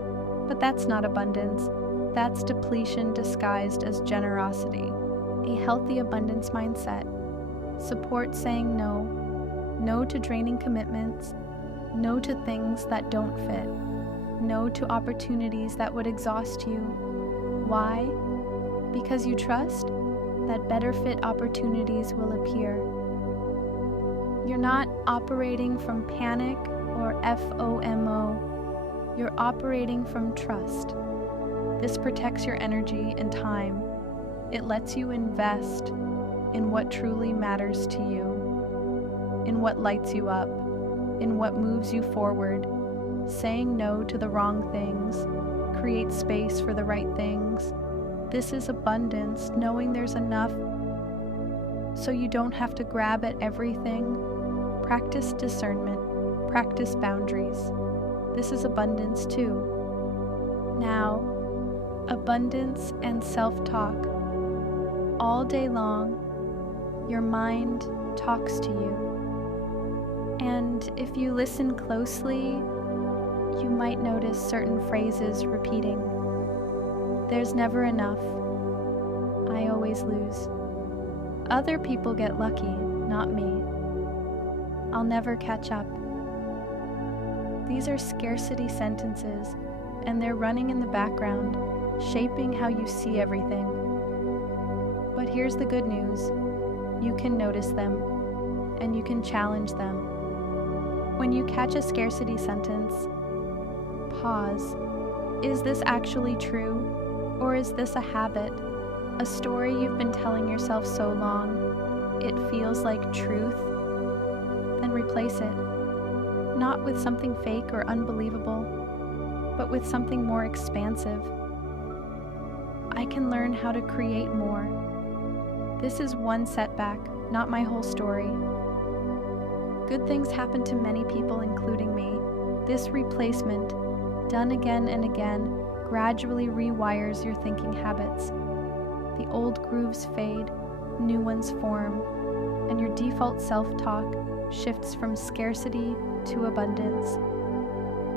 But that's not abundance. That's depletion disguised as generosity. A healthy abundance mindset supports saying no, no to draining commitments, no to things that don't fit, no to opportunities that would exhaust you. Why? Because you trust that better fit opportunities will appear. You're not operating from panic or FOMO. You're operating from trust. This protects your energy and time. It lets you invest in what truly matters to you, in what lights you up, in what moves you forward. Saying no to the wrong things creates space for the right things. This is abundance, knowing there's enough so you don't have to grab at everything. Practice discernment, practice boundaries. This is abundance too. Now, abundance and self-talk. All day long, your mind talks to you. And if you listen closely, you might notice certain phrases repeating. There's never enough. I always lose. Other people get lucky, not me. I'll never catch up. These are scarcity sentences, and they're running in the background, shaping how you see everything. But here's the good news. You can notice them, and you can challenge them. When you catch a scarcity sentence, pause. Is this actually true? Or is this a habit? A story you've been telling yourself so long, it feels like truth? Then replace it. Not with something fake or unbelievable, but with something more expansive. I can learn how to create more. This is one setback, not my whole story. Good things happen to many people, including me. This replacement, done again and again, gradually rewires your thinking habits. The old grooves fade, new ones form, and your default self-talk shifts from scarcity to abundance.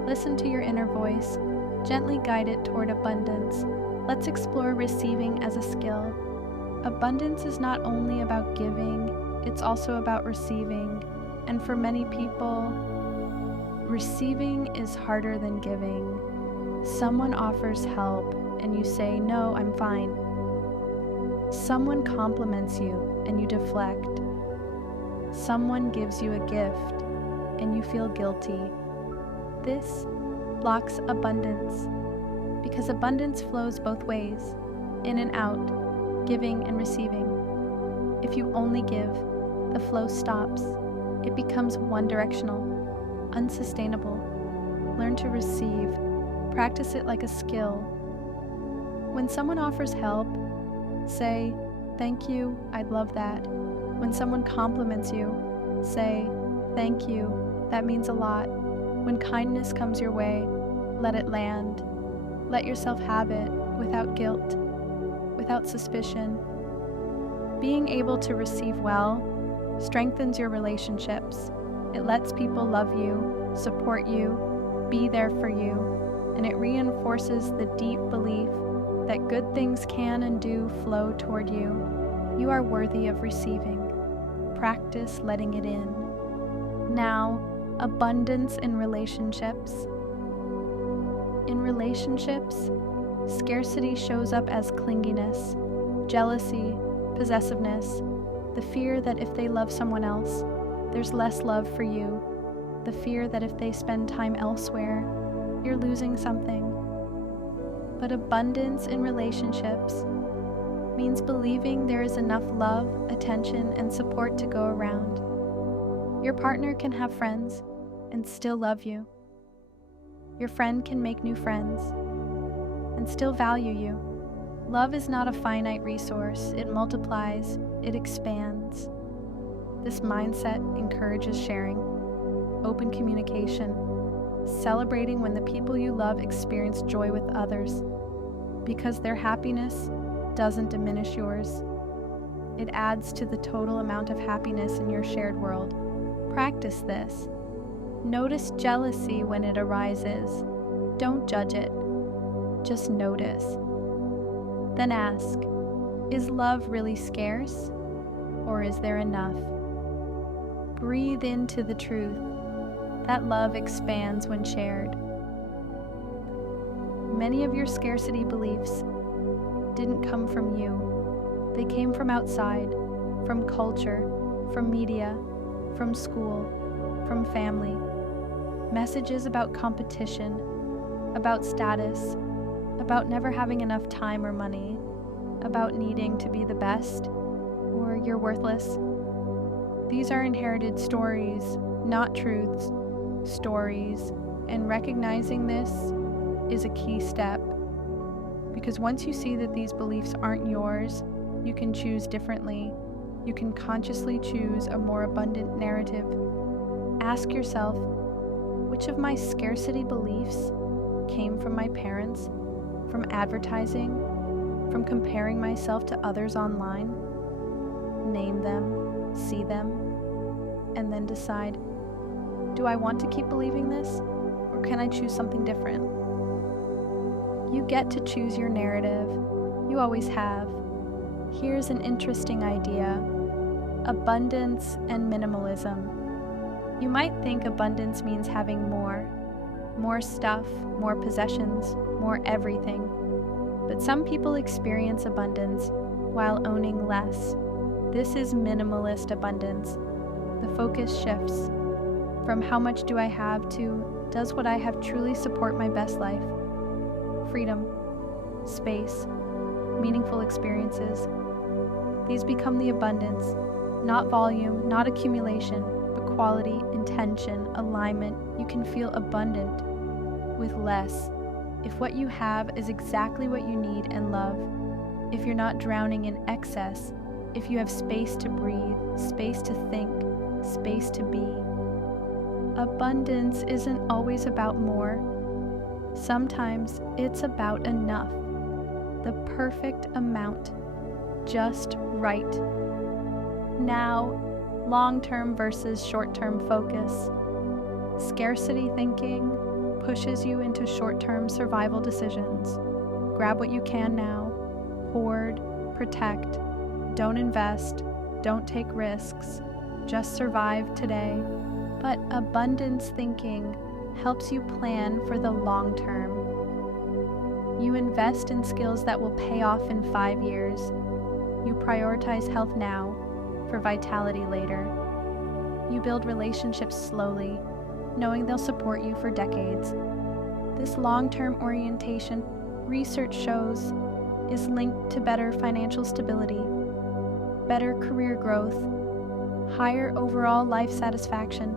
Listen to your inner voice. Gently guide it toward abundance. Let's explore receiving as a skill. Abundance is not only about giving, it's also about receiving. And for many people, receiving is harder than giving. Someone offers help and you say, "No, I'm fine." Someone compliments you and you deflect. Someone gives you a gift and you feel guilty. This blocks abundance, because abundance flows both ways, in and out, giving and receiving. If you only give, the flow stops. It becomes one-directional, unsustainable. Learn to receive. Practice it like a skill. When someone offers help, say, "Thank you, I'd love that." When someone compliments you, say, "Thank you, that means a lot." When kindness comes your way, let it land. Let yourself have it without guilt, without suspicion. Being able to receive well strengthens your relationships. It lets people love you, support you, be there for you, and it reinforces the deep belief that good things can and do flow toward you. You are worthy of receiving. Practice letting it in. Now, abundance in relationships. In relationships, scarcity shows up as clinginess, jealousy, possessiveness, the fear that if they love someone else, there's less love for you, the fear that if they spend time elsewhere, you're losing something. But abundance in relationships means believing there is enough love, attention, and support to go around. Your partner can have friends and still love you. Your friend can make new friends and still value you. Love is not a finite resource. It multiplies, it expands. This mindset encourages sharing, open communication, celebrating when the people you love experience joy with others, because their happiness doesn't diminish yours. It adds to the total amount of happiness in your shared world. Practice this. Notice jealousy when it arises. Don't judge it. Just notice. Then ask, is love really scarce, or is there enough? Breathe into the truth. That love expands when shared. Many of your scarcity beliefs didn't come from you. They came from outside, from culture, from media, from school, from family. Messages about competition, about status, about never having enough time or money, about needing to be the best, or you're worthless. These are inherited stories, not truths, stories, and recognizing this is a key step. Because once you see that these beliefs aren't yours, you can choose differently. You can consciously choose a more abundant narrative. Ask yourself, which of my scarcity beliefs came from my parents, from advertising, from comparing myself to others online? Name them, see them, and then decide, do I want to keep believing this, or can I choose something different? You get to choose your narrative. You always have. Here's an interesting idea: abundance and minimalism. You might think abundance means having more stuff, more possessions, more everything. But some people experience abundance while owning less. This is minimalist abundance. The focus shifts from how much do I have to, does what I have truly support my best life? Freedom, space, meaningful experiences. These become the abundance, not volume, not accumulation, but quality, intention, alignment. You can feel abundant with less if what you have is exactly what you need and love, if you're not drowning in excess, if you have space to breathe, space to think, space to be. Abundance isn't always about more. Sometimes it's about enough, the perfect amount, just right. Now, long-term versus short-term focus. Scarcity thinking pushes you into short-term survival decisions. Grab what you can now, hoard, protect, don't invest, don't take risks, just survive today. But abundance thinking helps you plan for the long term. You invest in skills that will pay off in 5 years. You prioritize health now for vitality later. You build relationships slowly, knowing they'll support you for decades. This long-term orientation, research shows, is linked to better financial stability, better career growth, higher overall life satisfaction,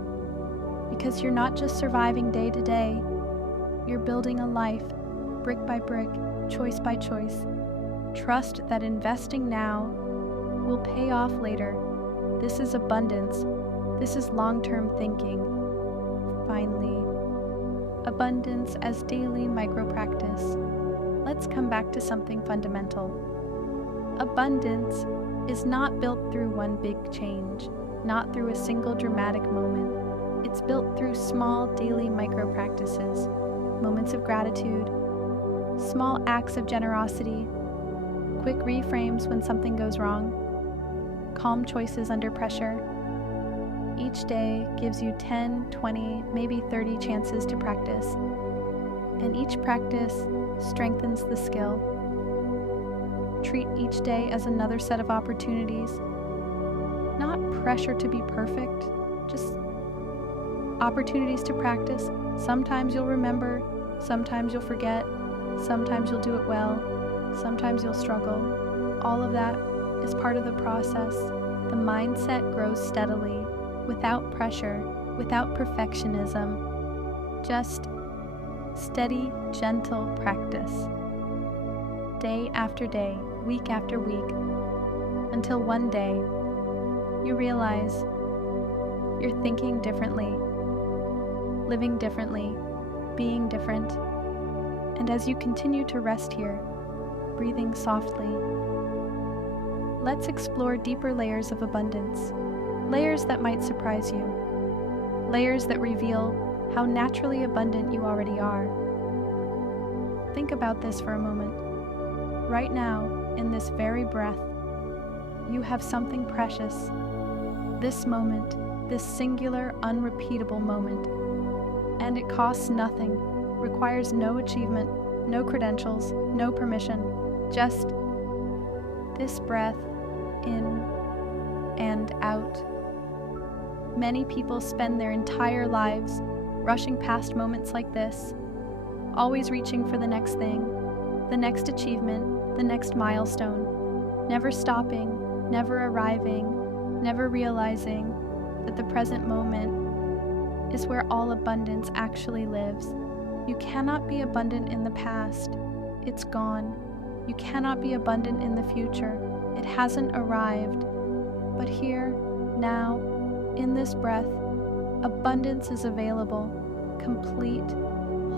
because you're not just surviving day to day, you're building a life, brick by brick, choice by choice. Trust that investing now will pay off later. This is abundance. This is long-term thinking. Finally, abundance as daily micro-practice. Let's come back to something fundamental. Abundance is not built through one big change, not through a single dramatic moment. It's built through small daily micro-practices, moments of gratitude, small acts of generosity, quick reframes when something goes wrong, calm choices under pressure. Each day gives you 10, 20, maybe 30 chances to practice, and each practice strengthens the skill. Treat each day as another set of opportunities, not pressure to be perfect, just opportunities to practice. Sometimes you'll remember, sometimes you'll forget, sometimes you'll do it well, sometimes you'll struggle. All of that is part of the process. The mindset grows steadily, without pressure, without perfectionism, just steady, gentle practice. Day after day, week after week, until one day you realize you're thinking differently, living differently, being different. And as you continue to rest here, breathing softly, let's explore deeper layers of abundance, layers that might surprise you, layers that reveal how naturally abundant you already are. Think about this for a moment. Right now, in this very breath, you have something precious. This moment, this singular, unrepeatable moment. And it costs nothing, requires no achievement, no credentials, no permission, just this breath in and out. Many people spend their entire lives rushing past moments like this, always reaching for the next thing, the next achievement, the next milestone, never stopping, never arriving, never realizing that the present moment is where all abundance actually lives. You cannot be abundant in the past. It's gone. You cannot be abundant in the future. It hasn't arrived. But here, now, in this breath, abundance is available, complete,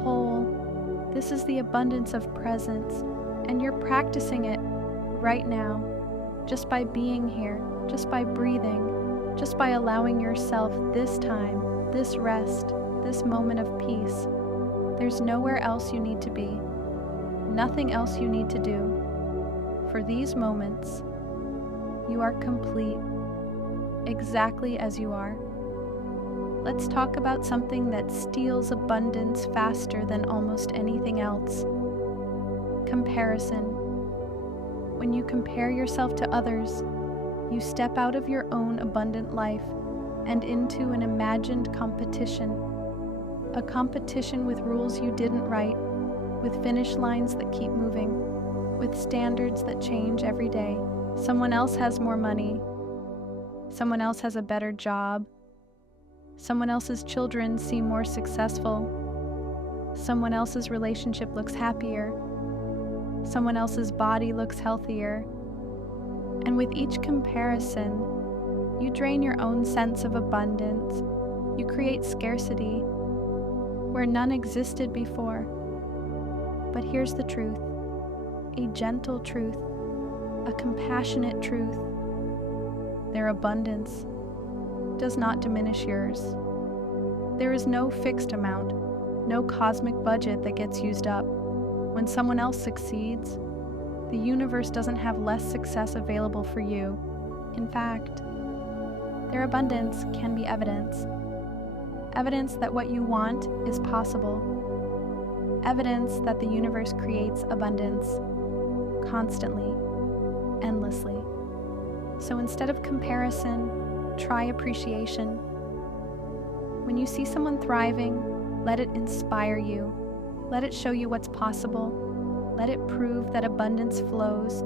whole. This is the abundance of presence, and you're practicing it right now, just by being here, just by breathing, just by allowing yourself this time, this rest, this moment of peace. There's nowhere else you need to be, nothing else you need to do. For these moments, you are complete, exactly as you are. Let's talk about something that steals abundance faster than almost anything else. Comparison. When you compare yourself to others, you step out of your own abundant life and into an imagined competition. A competition with rules you didn't write, with finish lines that keep moving, with standards that change every day. Someone else has more money. Someone else has a better job. Someone else's children seem more successful. Someone else's relationship looks happier. Someone else's body looks healthier. And with each comparison, you drain your own sense of abundance. You create scarcity where none existed before. But here's the truth, a gentle truth, a compassionate truth. Their abundance does not diminish yours. There is no fixed amount, no cosmic budget that gets used up. When someone else succeeds, the universe doesn't have less success available for you. In fact, their abundance can be evidence. Evidence that what you want is possible. Evidence that the universe creates abundance constantly, endlessly. So instead of comparison, try appreciation. When you see someone thriving, let it inspire you. Let it show you what's possible. Let it prove that abundance flows,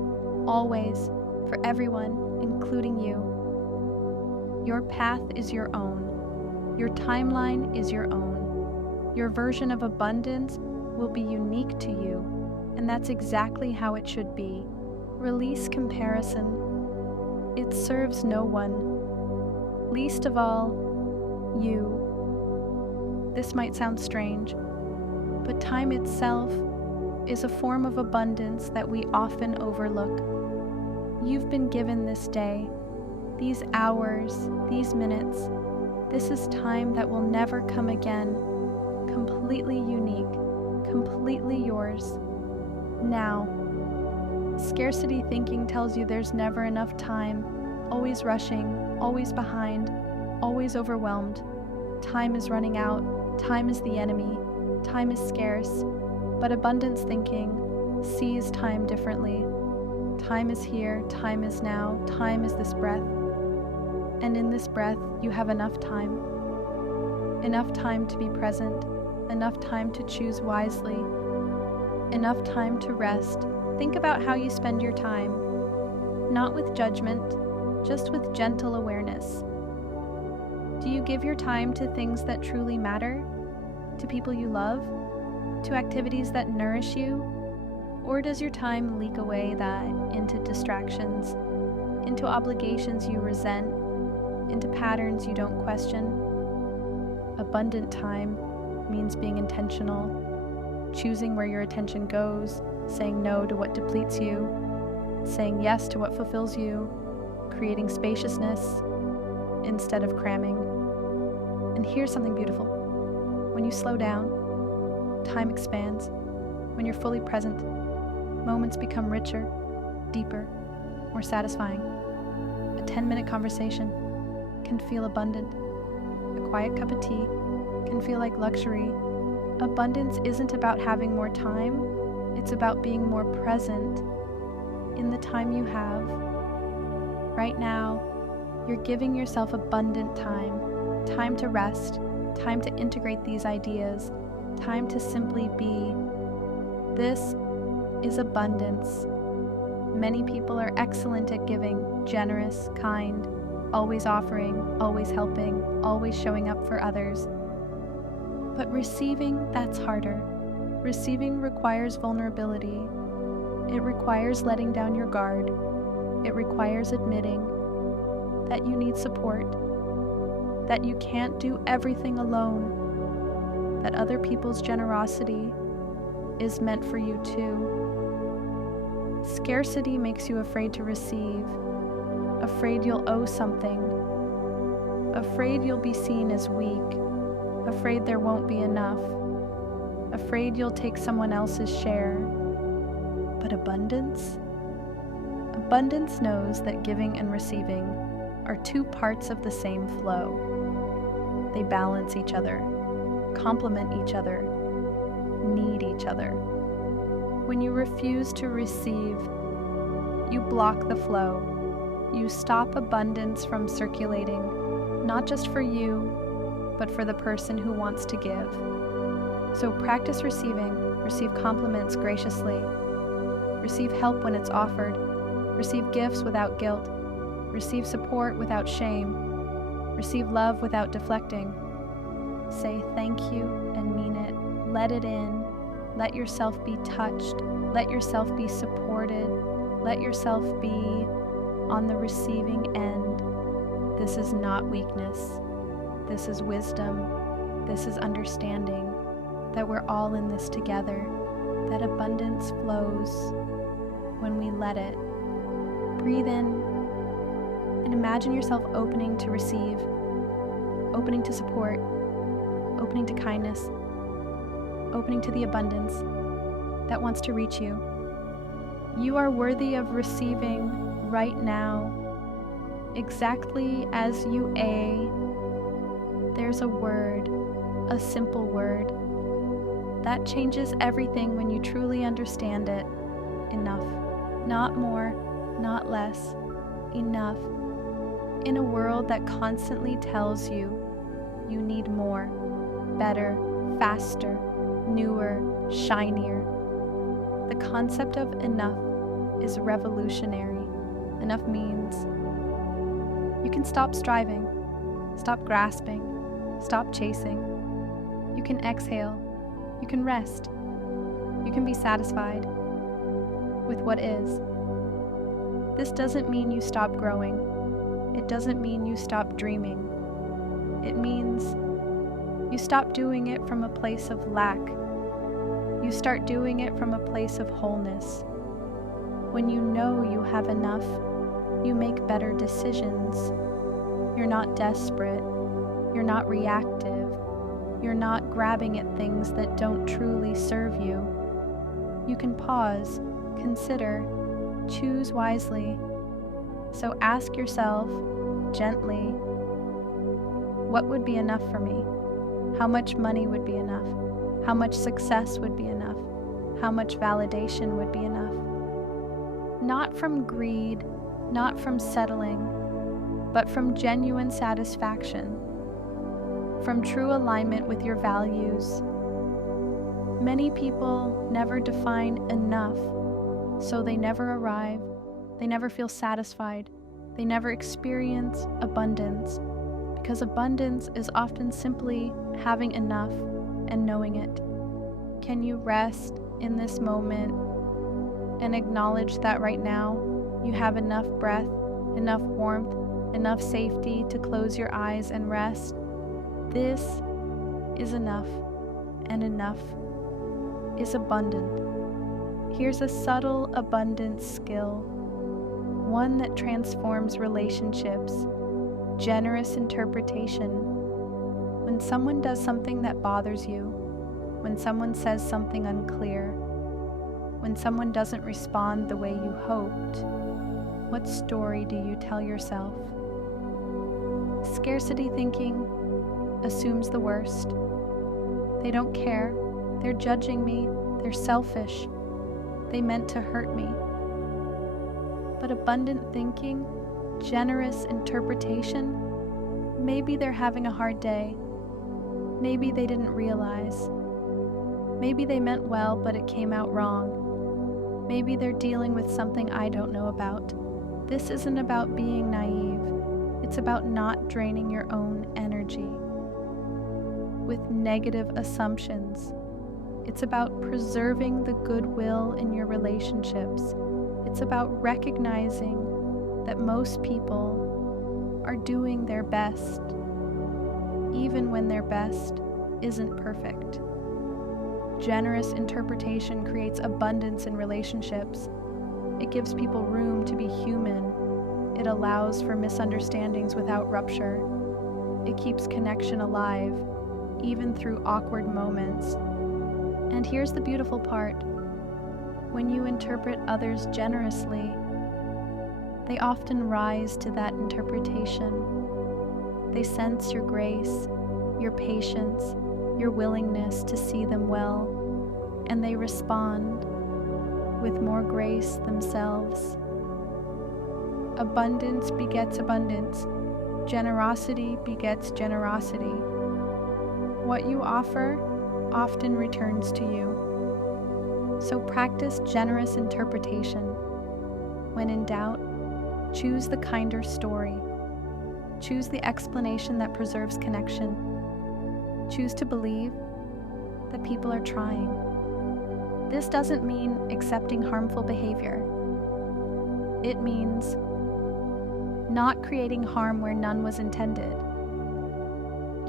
always, for everyone, including you. Your path is your own. Your timeline is your own. Your version of abundance will be unique to you, and that's exactly how it should be. Release comparison. It serves no one, least of all, you. This might sound strange, but time itself is a form of abundance that we often overlook. You've been given this day, these hours, these minutes. This is time that will never come again, completely unique, completely yours, now. Scarcity thinking tells you there's never enough time, always rushing, always behind, always overwhelmed. Time is running out, time is the enemy, time is scarce, but abundance thinking sees time differently. Time is here, time is now, time is this breath. And in this breath, you have enough time. Enough time to be present, enough time to choose wisely, enough time to rest. Think about how you spend your time, not with judgment, just with gentle awareness. Do you give your time to things that truly matter? To people you love? To activities that nourish you? Or does your time leak away that into distractions, into obligations you resent, into patterns you don't question? Abundant time means being intentional, choosing where your attention goes, saying no to what depletes you, saying yes to what fulfills you, creating spaciousness instead of cramming. And here's something beautiful. When you slow down, time expands. When you're fully present, moments become richer, deeper, more satisfying. A 10-minute conversation can feel abundant. A quiet cup of tea can feel like luxury. Abundance isn't about having more time, it's about being more present in the time you have. Right now, you're giving yourself abundant time, time to rest, time to integrate these ideas, time to simply be. This is abundance. Many people are excellent at giving, generous, kind, always offering, always helping, always showing up for others. But receiving, that's harder. Receiving requires vulnerability. It requires letting down your guard. It requires admitting that you need support, that you can't do everything alone, that other people's generosity is meant for you too. Scarcity makes you afraid to receive, afraid you'll owe something, afraid you'll be seen as weak, afraid there won't be enough, afraid you'll take someone else's share. But abundance? Abundance knows that giving and receiving are two parts of the same flow. They balance each other, complement each other, need each other. When you refuse to receive, you block the flow. You stop abundance from circulating, not just for you, but for the person who wants to give. So practice receiving. Receive compliments graciously. Receive help when it's offered. Receive gifts without guilt. Receive support without shame. Receive love without deflecting. Say thank you and mean it. Let it in. Let yourself be touched. Let yourself be supported. Let yourself be on the receiving end. This is not weakness. This is wisdom. This is understanding that we're all in this together, that abundance flows when we let it. Breathe in and imagine yourself opening to receive, opening to support, opening to kindness, opening to the abundance that wants to reach you. You are worthy of receiving right now, exactly as you there's a word, a simple word, that changes everything when you truly understand it. Enough. Not more, not less. Enough. In a world that constantly tells you you need more, better, faster, newer, shinier, the concept of enough is revolutionary. Enough means you can stop striving, stop grasping, stop chasing. You can exhale, you can rest, you can be satisfied with what is. This doesn't mean you stop growing. It doesn't mean you stop dreaming. It means you stop doing it from a place of lack. You start doing it from a place of wholeness. When you know you have enough, you make better decisions. You're not desperate. You're not reactive. You're not grabbing at things that don't truly serve you. You can pause, consider, choose wisely. So ask yourself gently, what would be enough for me? How much money would be enough? How much success would be enough? How much validation would be enough? Not from greed, not from settling, but from genuine satisfaction, from true alignment with your values. Many people never define enough, so they never arrive, they never feel satisfied, they never experience abundance, because abundance is often simply having enough and knowing it. Can you rest in this moment and acknowledge that right now you have enough breath, enough warmth, enough safety to close your eyes and rest? This is enough, and enough is abundant. Here's a subtle abundance skill, one that transforms relationships: generous interpretation. When someone does something that bothers you, when someone says something unclear, when someone doesn't respond the way you hoped, what story do you tell yourself? Scarcity thinking assumes the worst. They don't care. They're judging me. They're selfish. They meant to hurt me. But abundant thinking, generous interpretation, maybe they're having a hard day. Maybe they didn't realize. Maybe they meant well, but it came out wrong. Maybe they're dealing with something I don't know about. This isn't about being naive. It's about not draining your own energy with negative assumptions. It's about preserving the goodwill in your relationships. It's about recognizing that most people are doing their best, even when their best isn't perfect. Generous interpretation creates abundance in relationships. It gives people room to be human. It allows for misunderstandings without rupture. It keeps connection alive, even through awkward moments. And here's the beautiful part. When you interpret others generously, they often rise to that interpretation. They sense your grace, your patience, your willingness to see them well, and they respond with more grace themselves. Abundance begets abundance. Generosity begets generosity. What you offer often returns to you. So practice generous interpretation. When in doubt, choose the kinder story. Choose the explanation that preserves connection. Choose to believe that people are trying. This doesn't mean accepting harmful behavior. It means not creating harm where none was intended.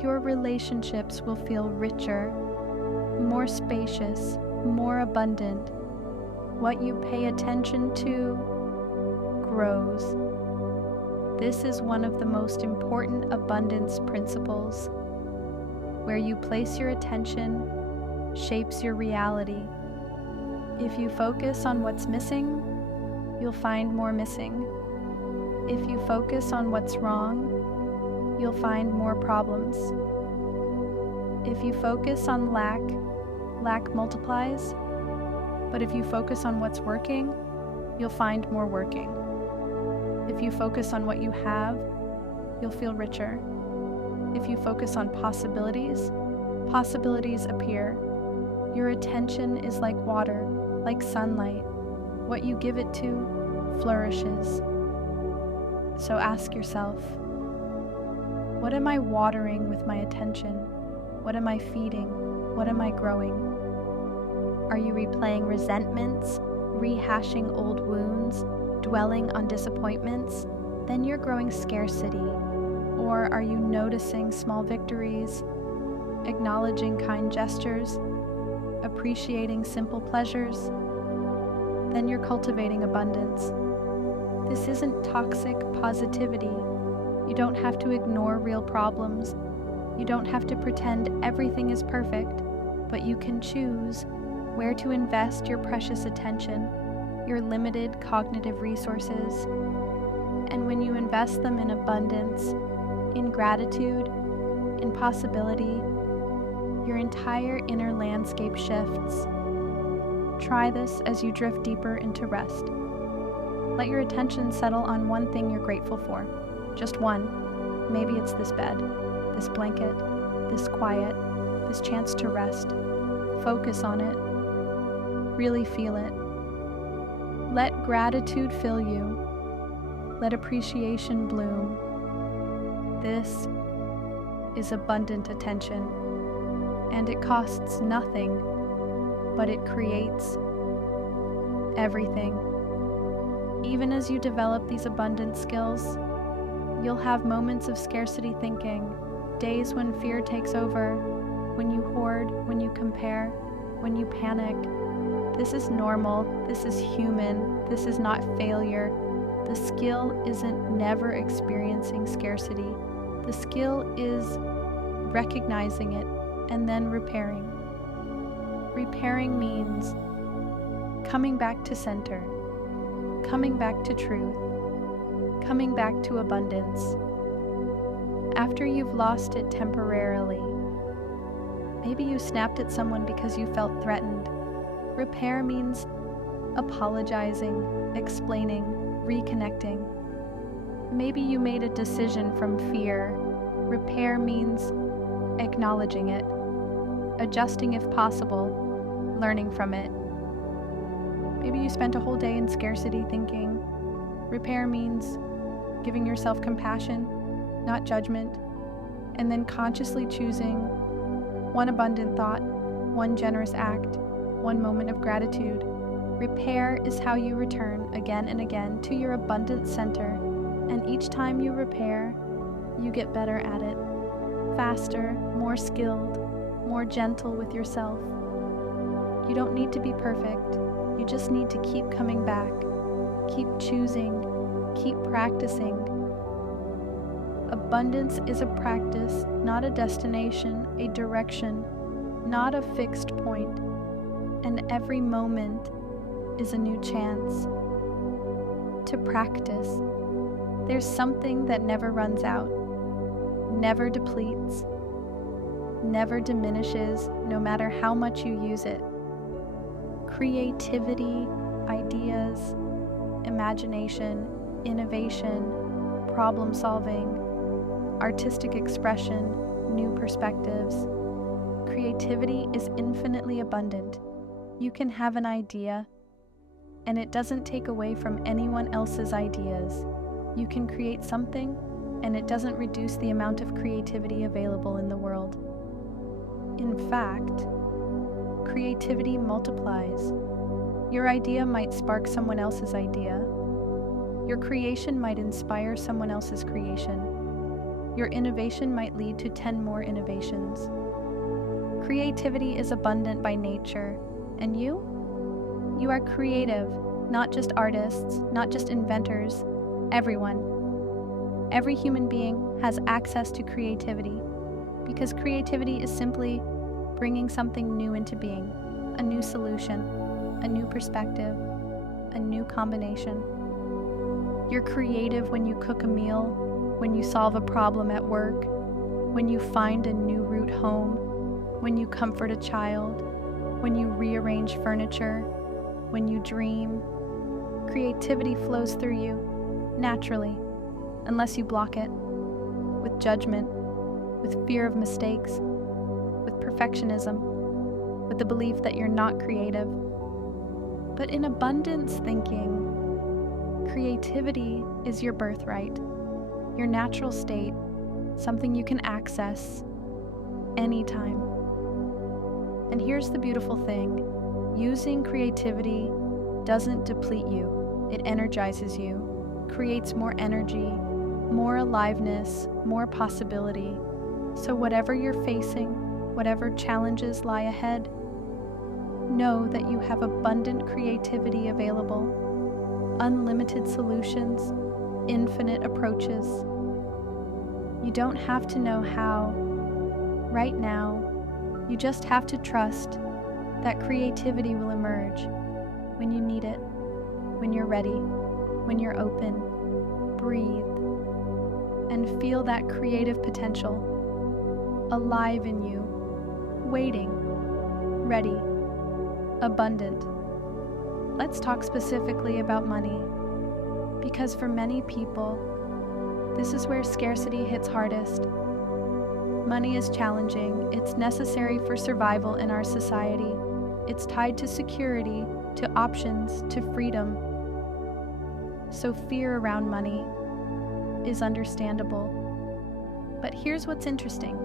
Your relationships will feel richer, more spacious, more abundant. What you pay attention to grows. This is one of the most important abundance principles. Where you place your attention shapes your reality. If you focus on what's missing, you'll find more missing. If you focus on what's wrong, you'll find more problems. If you focus on lack, lack multiplies. But if you focus on what's working, you'll find more working. If you focus on what you have, you'll feel richer. If you focus on possibilities, possibilities appear. Your attention is like water, like sunlight. What you give it to flourishes. So ask yourself, what am I watering with my attention? What am I feeding? What am I growing? Are you replaying resentments, rehashing old wounds, dwelling on disappointments? Then you're growing scarcity. Or are you noticing small victories, acknowledging kind gestures, appreciating simple pleasures? Then you're cultivating abundance. This isn't toxic positivity. You don't have to ignore real problems. You don't have to pretend everything is perfect, but you can choose where to invest your precious attention, your limited cognitive resources. And when you invest them in abundance, in gratitude, in possibility, your entire inner landscape shifts. Try this as you drift deeper into rest. Let your attention settle on one thing you're grateful for. Just one. Maybe it's this bed, this blanket, this quiet, this chance to rest. Focus on it. Really feel it. Let gratitude fill you. Let appreciation bloom. This is abundant attention, and it costs nothing, but it creates everything. Even as you develop these abundant skills, you'll have moments of scarcity thinking, days when fear takes over, when you hoard, when you compare, when you panic. This is normal, this is human, this is not failure. The skill isn't never experiencing scarcity. The skill is recognizing it and then repairing. Repairing means coming back to center, coming back to truth, coming back to abundance. After you've lost it temporarily, maybe you snapped at someone because you felt threatened. Repair means apologizing, explaining, reconnecting. Maybe you made a decision from fear. Repair means acknowledging it, adjusting if possible, learning from it. Maybe you spent a whole day in scarcity thinking. Repair means giving yourself compassion, not judgment, and then consciously choosing one abundant thought, one generous act, one moment of gratitude. Repair is how you return again and again to your abundant center, and each time you repair, you get better at it, faster, more skilled, more gentle with yourself. You don't need to be perfect, you just need to keep coming back, keep choosing, keep practicing. Abundance is a practice, not a destination, a direction, not a fixed point, and every moment is a new chance to practice. There's something that never runs out, never depletes, never diminishes, no matter how much you use it. Creativity, ideas, imagination, innovation, problem solving, artistic expression, new perspectives. Creativity is infinitely abundant. You can have an idea, and it doesn't take away from anyone else's ideas. You can create something, and it doesn't reduce the amount of creativity available in the world. In fact, creativity multiplies. Your idea might spark someone else's idea. Your creation might inspire someone else's creation. Your innovation might lead to 10 more innovations. Creativity is abundant by nature, and you are creative, not just artists, not just inventors, everyone. Every human being has access to creativity. because creativity is simply bringing something new into being, a new solution, a new perspective, a new combination. You're creative when you cook a meal, when you solve a problem at work, when you find a new route home, when you comfort a child, when you rearrange furniture, when you dream. Creativity flows through you, naturally, unless you block it, with judgment, with fear of mistakes, with perfectionism, with the belief that you're not creative. But in abundance thinking, creativity is your birthright, your natural state, something you can access anytime. And here's the beautiful thing: using creativity doesn't deplete you, it energizes you, creates more energy, more aliveness, more possibility. So whatever you're facing, whatever challenges lie ahead, know that you have abundant creativity available, unlimited solutions, infinite approaches. You don't have to know how. Right now, you just have to trust that creativity will emerge when you need it, when you're ready, when you're open. Breathe and feel that creative potential alive in you, waiting, ready, abundant. Let's talk specifically about money, because for many people, this is where scarcity hits hardest. Money is challenging. It's necessary for survival in our society. It's tied to security, to options, to freedom. So fear around money is understandable. But here's what's interesting.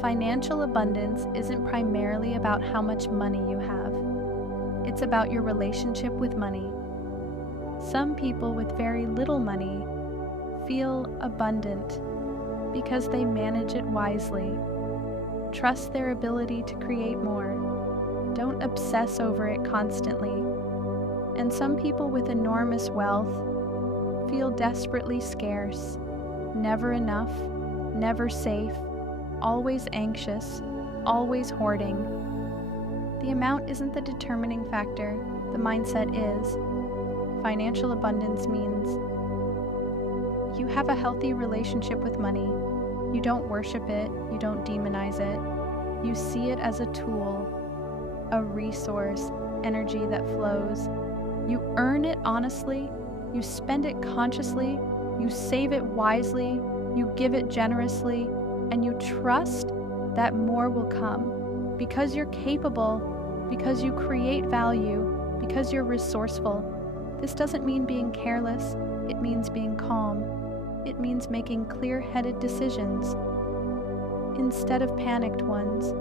Financial abundance isn't primarily about how much money you have. It's about your relationship with money. Some people with very little money feel abundant because they manage it wisely. Trust their ability to create more. Don't obsess over it constantly. And some people with enormous wealth feel desperately scarce, never enough, never safe, always anxious, always hoarding. The amount isn't the determining factor, the mindset is. Financial abundance means you have a healthy relationship with money. You don't worship it, you don't demonize it. You see it as a tool, a resource, energy that flows. You earn it honestly, you spend it consciously, you save it wisely, you give it generously, and you trust that more will come. Because you're capable, because you create value, because you're resourceful. This doesn't mean being careless, it means being calm. It means making clear-headed decisions instead of panicked ones.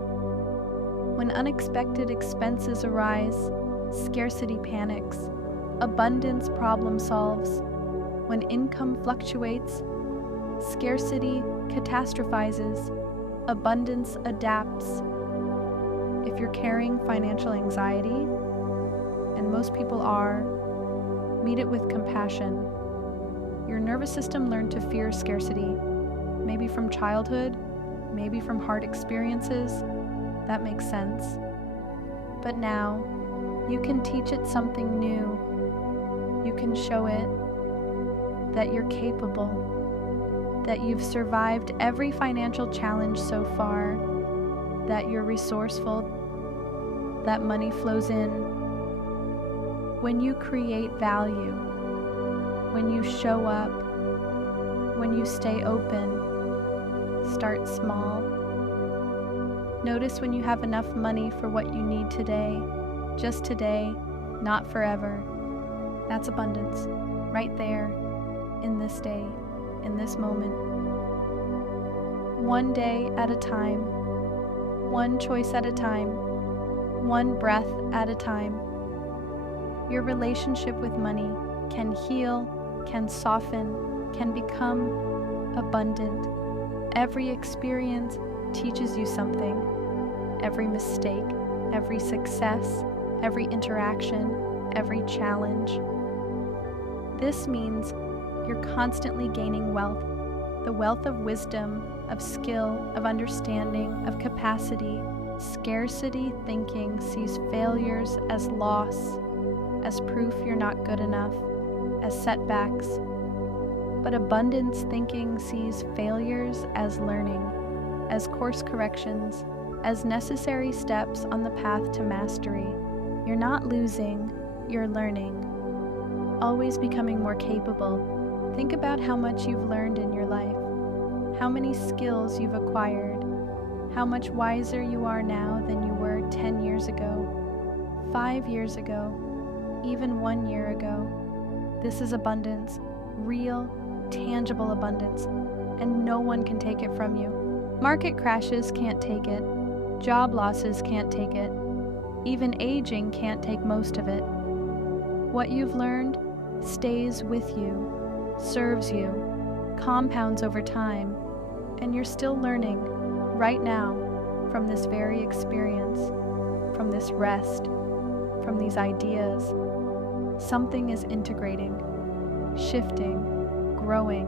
When unexpected expenses arise, scarcity panics. Abundance problem solves. When income fluctuates, scarcity catastrophizes. Abundance adapts. If you're carrying financial anxiety, and most people are, meet it with compassion. Your nervous system learned to fear scarcity, maybe from childhood, maybe from hard experiences. That makes sense. But now, you can teach it something new. You can show it that you're capable, that you've survived every financial challenge so far, that you're resourceful, that money flows in. When you create value, when you show up, when you stay open, start small. Notice when you have enough money for what you need today, just today, not forever. That's abundance, right there, in this day, in this moment. One day at a time, one choice at a time, one breath at a time. Your relationship with money can heal, can soften, can become abundant. Every experience teaches you something. Every mistake, every success, every interaction, every challenge. This means you're constantly gaining wealth, the wealth of wisdom, of skill, of understanding, of capacity. Scarcity thinking sees failures as loss, as proof you're not good enough, as setbacks. But abundance thinking sees failures as learning, as course corrections, as necessary steps on the path to mastery. You're not losing, you're learning, always becoming more capable. Think about how much you've learned in your life, how many skills you've acquired, how much wiser you are now than you were 10 years ago, 5 years ago, even 1 year ago. This is abundance, real, tangible abundance, and no one can take it from you. Market crashes can't take it, job losses can't take it, even aging can't take most of it. What you've learned stays with you, serves you, compounds over time, and you're still learning right now from this very experience, from this rest, from these ideas. Something is integrating, shifting, growing.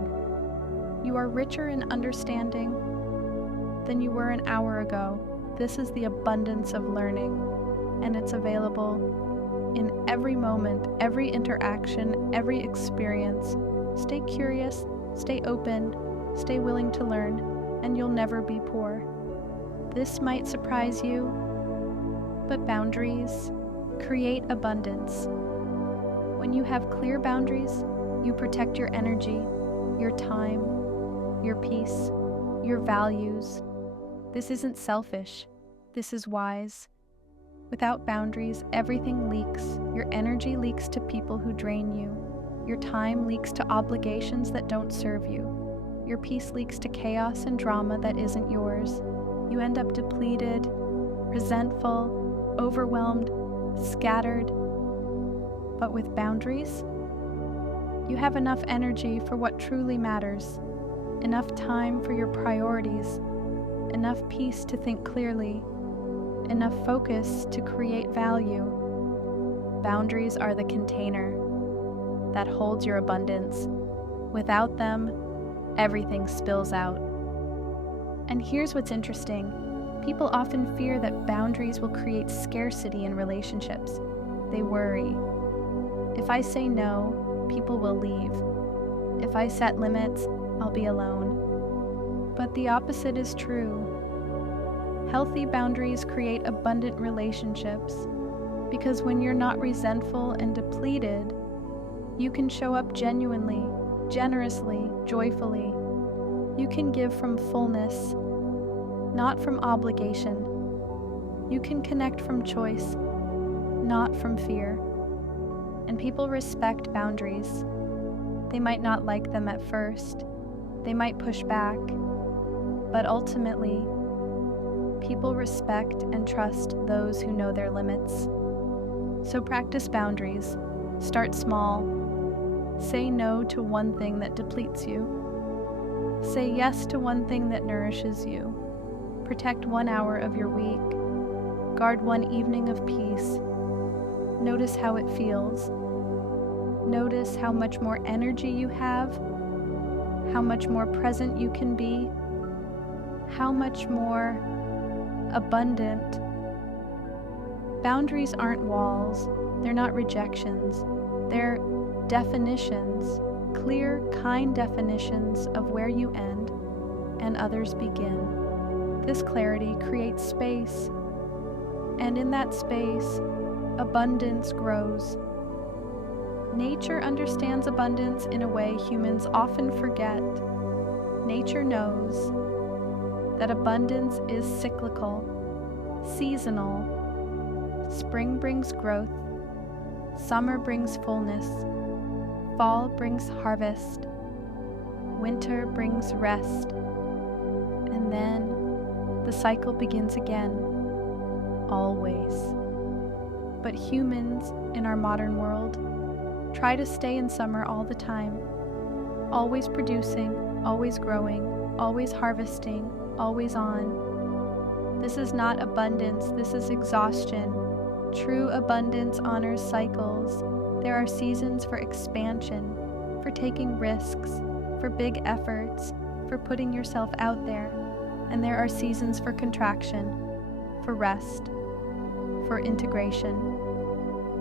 You are richer in understanding than you were an hour ago. This is the abundance of learning, and it's available in every moment, every interaction, every experience. Stay curious, stay open, stay willing to learn, and you'll never be poor. This might surprise you, but boundaries create abundance. When you have clear boundaries, you protect your energy, your time, your peace, your values. This isn't selfish. This is wise. Without boundaries, everything leaks. Your energy leaks to people who drain you. Your time leaks to obligations that don't serve you. Your peace leaks to chaos and drama that isn't yours. You end up depleted, resentful, overwhelmed, scattered. But with boundaries, you have enough energy for what truly matters, enough time for your priorities, enough peace to think clearly, enough focus to create value. Boundaries are the container that holds your abundance. Without them, everything spills out. And here's what's interesting. People often fear that boundaries will create scarcity in relationships. They worry. If I say no, people will leave. If I set limits, I'll be alone. But the opposite is true. Healthy boundaries create abundant relationships, because when you're not resentful and depleted, you can show up genuinely, generously, joyfully. You can give from fullness, not from obligation. You can connect from choice, not from fear. And people respect boundaries. They might not like them at first. They might push back. But ultimately, people respect and trust those who know their limits. So practice boundaries. Start small. Say no to one thing that depletes you. Say yes to one thing that nourishes you. Protect 1 hour of your week. Guard one evening of peace. Notice how it feels. Notice how much more energy you have, how much more present you can be, how much more abundant. Boundaries aren't walls. They're not rejections. They're definitions, clear, kind definitions of where you end and others begin. This clarity creates space, and in that space, abundance grows. Nature understands abundance in a way humans often forget. Nature knows that abundance is cyclical, seasonal. Spring brings growth, summer brings fullness, fall brings harvest, winter brings rest, and then the cycle begins again, always. But humans in our modern world try to stay in summer all the time, always producing, always growing, always harvesting, always on. This is not abundance, this is exhaustion. True abundance honors cycles. There are seasons for expansion, for taking risks, for big efforts, for putting yourself out there, and there are seasons for contraction, for rest, for integration,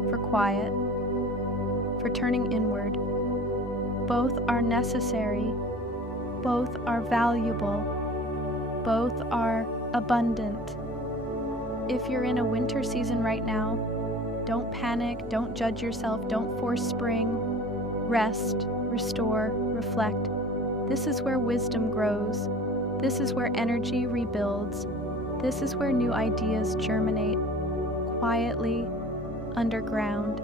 for quiet, for turning inward. Both are necessary, both are valuable, both are abundant. If you're in a winter season right now, don't panic, don't judge yourself, don't force spring. Rest, restore, reflect. This is where wisdom grows. This is where energy rebuilds. This is where new ideas germinate, quietly, underground.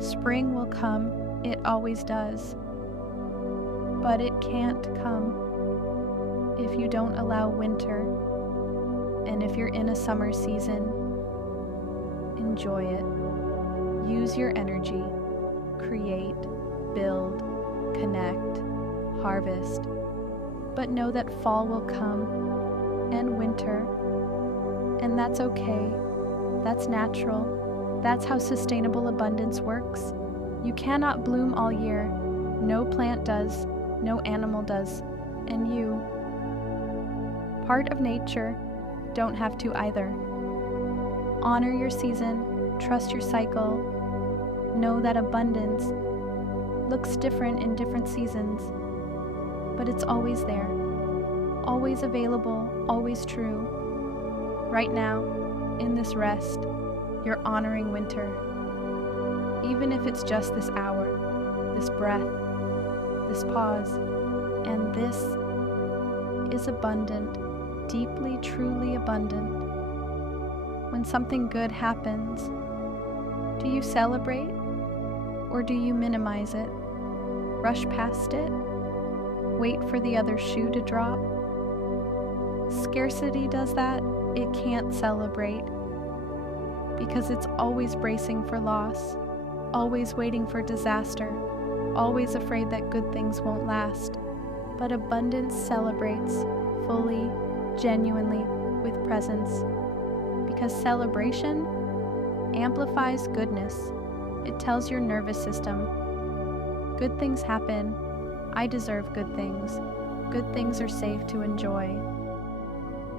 Spring will come, it always does. But it can't come if you don't allow winter. And if you're in a summer season, enjoy it. Use your energy. Create, build, connect, harvest. But know that fall will come, and winter, and that's okay. That's natural. That's how sustainable abundance works. You cannot bloom all year. No plant does, no animal does, and you, part of nature, don't have to either. Honor your season, trust your cycle, know that abundance looks different in different seasons, but it's always there, always available, always true. Right now, in this rest, you're honoring winter. Even if it's just this hour, this breath, this pause, and this is abundant, deeply, truly abundant. When something good happens, do you celebrate or do you minimize it? Rush past it? Wait for the other shoe to drop? Scarcity does that. It can't celebrate because it's always bracing for loss, always waiting for disaster, always afraid that good things won't last. But abundance celebrates fully, genuinely, with presence, because celebration amplifies goodness. It tells your nervous system, good things happen, I deserve good things are safe to enjoy.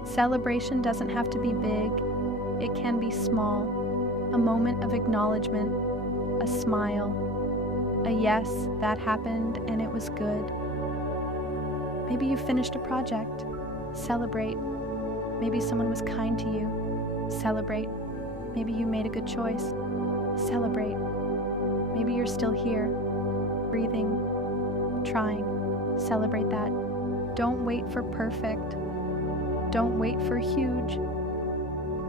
Celebration doesn't have to be big, it can be small, a moment of acknowledgement, a smile, a yes, that happened and it was good. Maybe you finished a project, celebrate. Maybe someone was kind to you, celebrate. Maybe you made a good choice, celebrate. Maybe you're still here, breathing, trying, celebrate that. Don't wait for perfect. Don't wait for huge.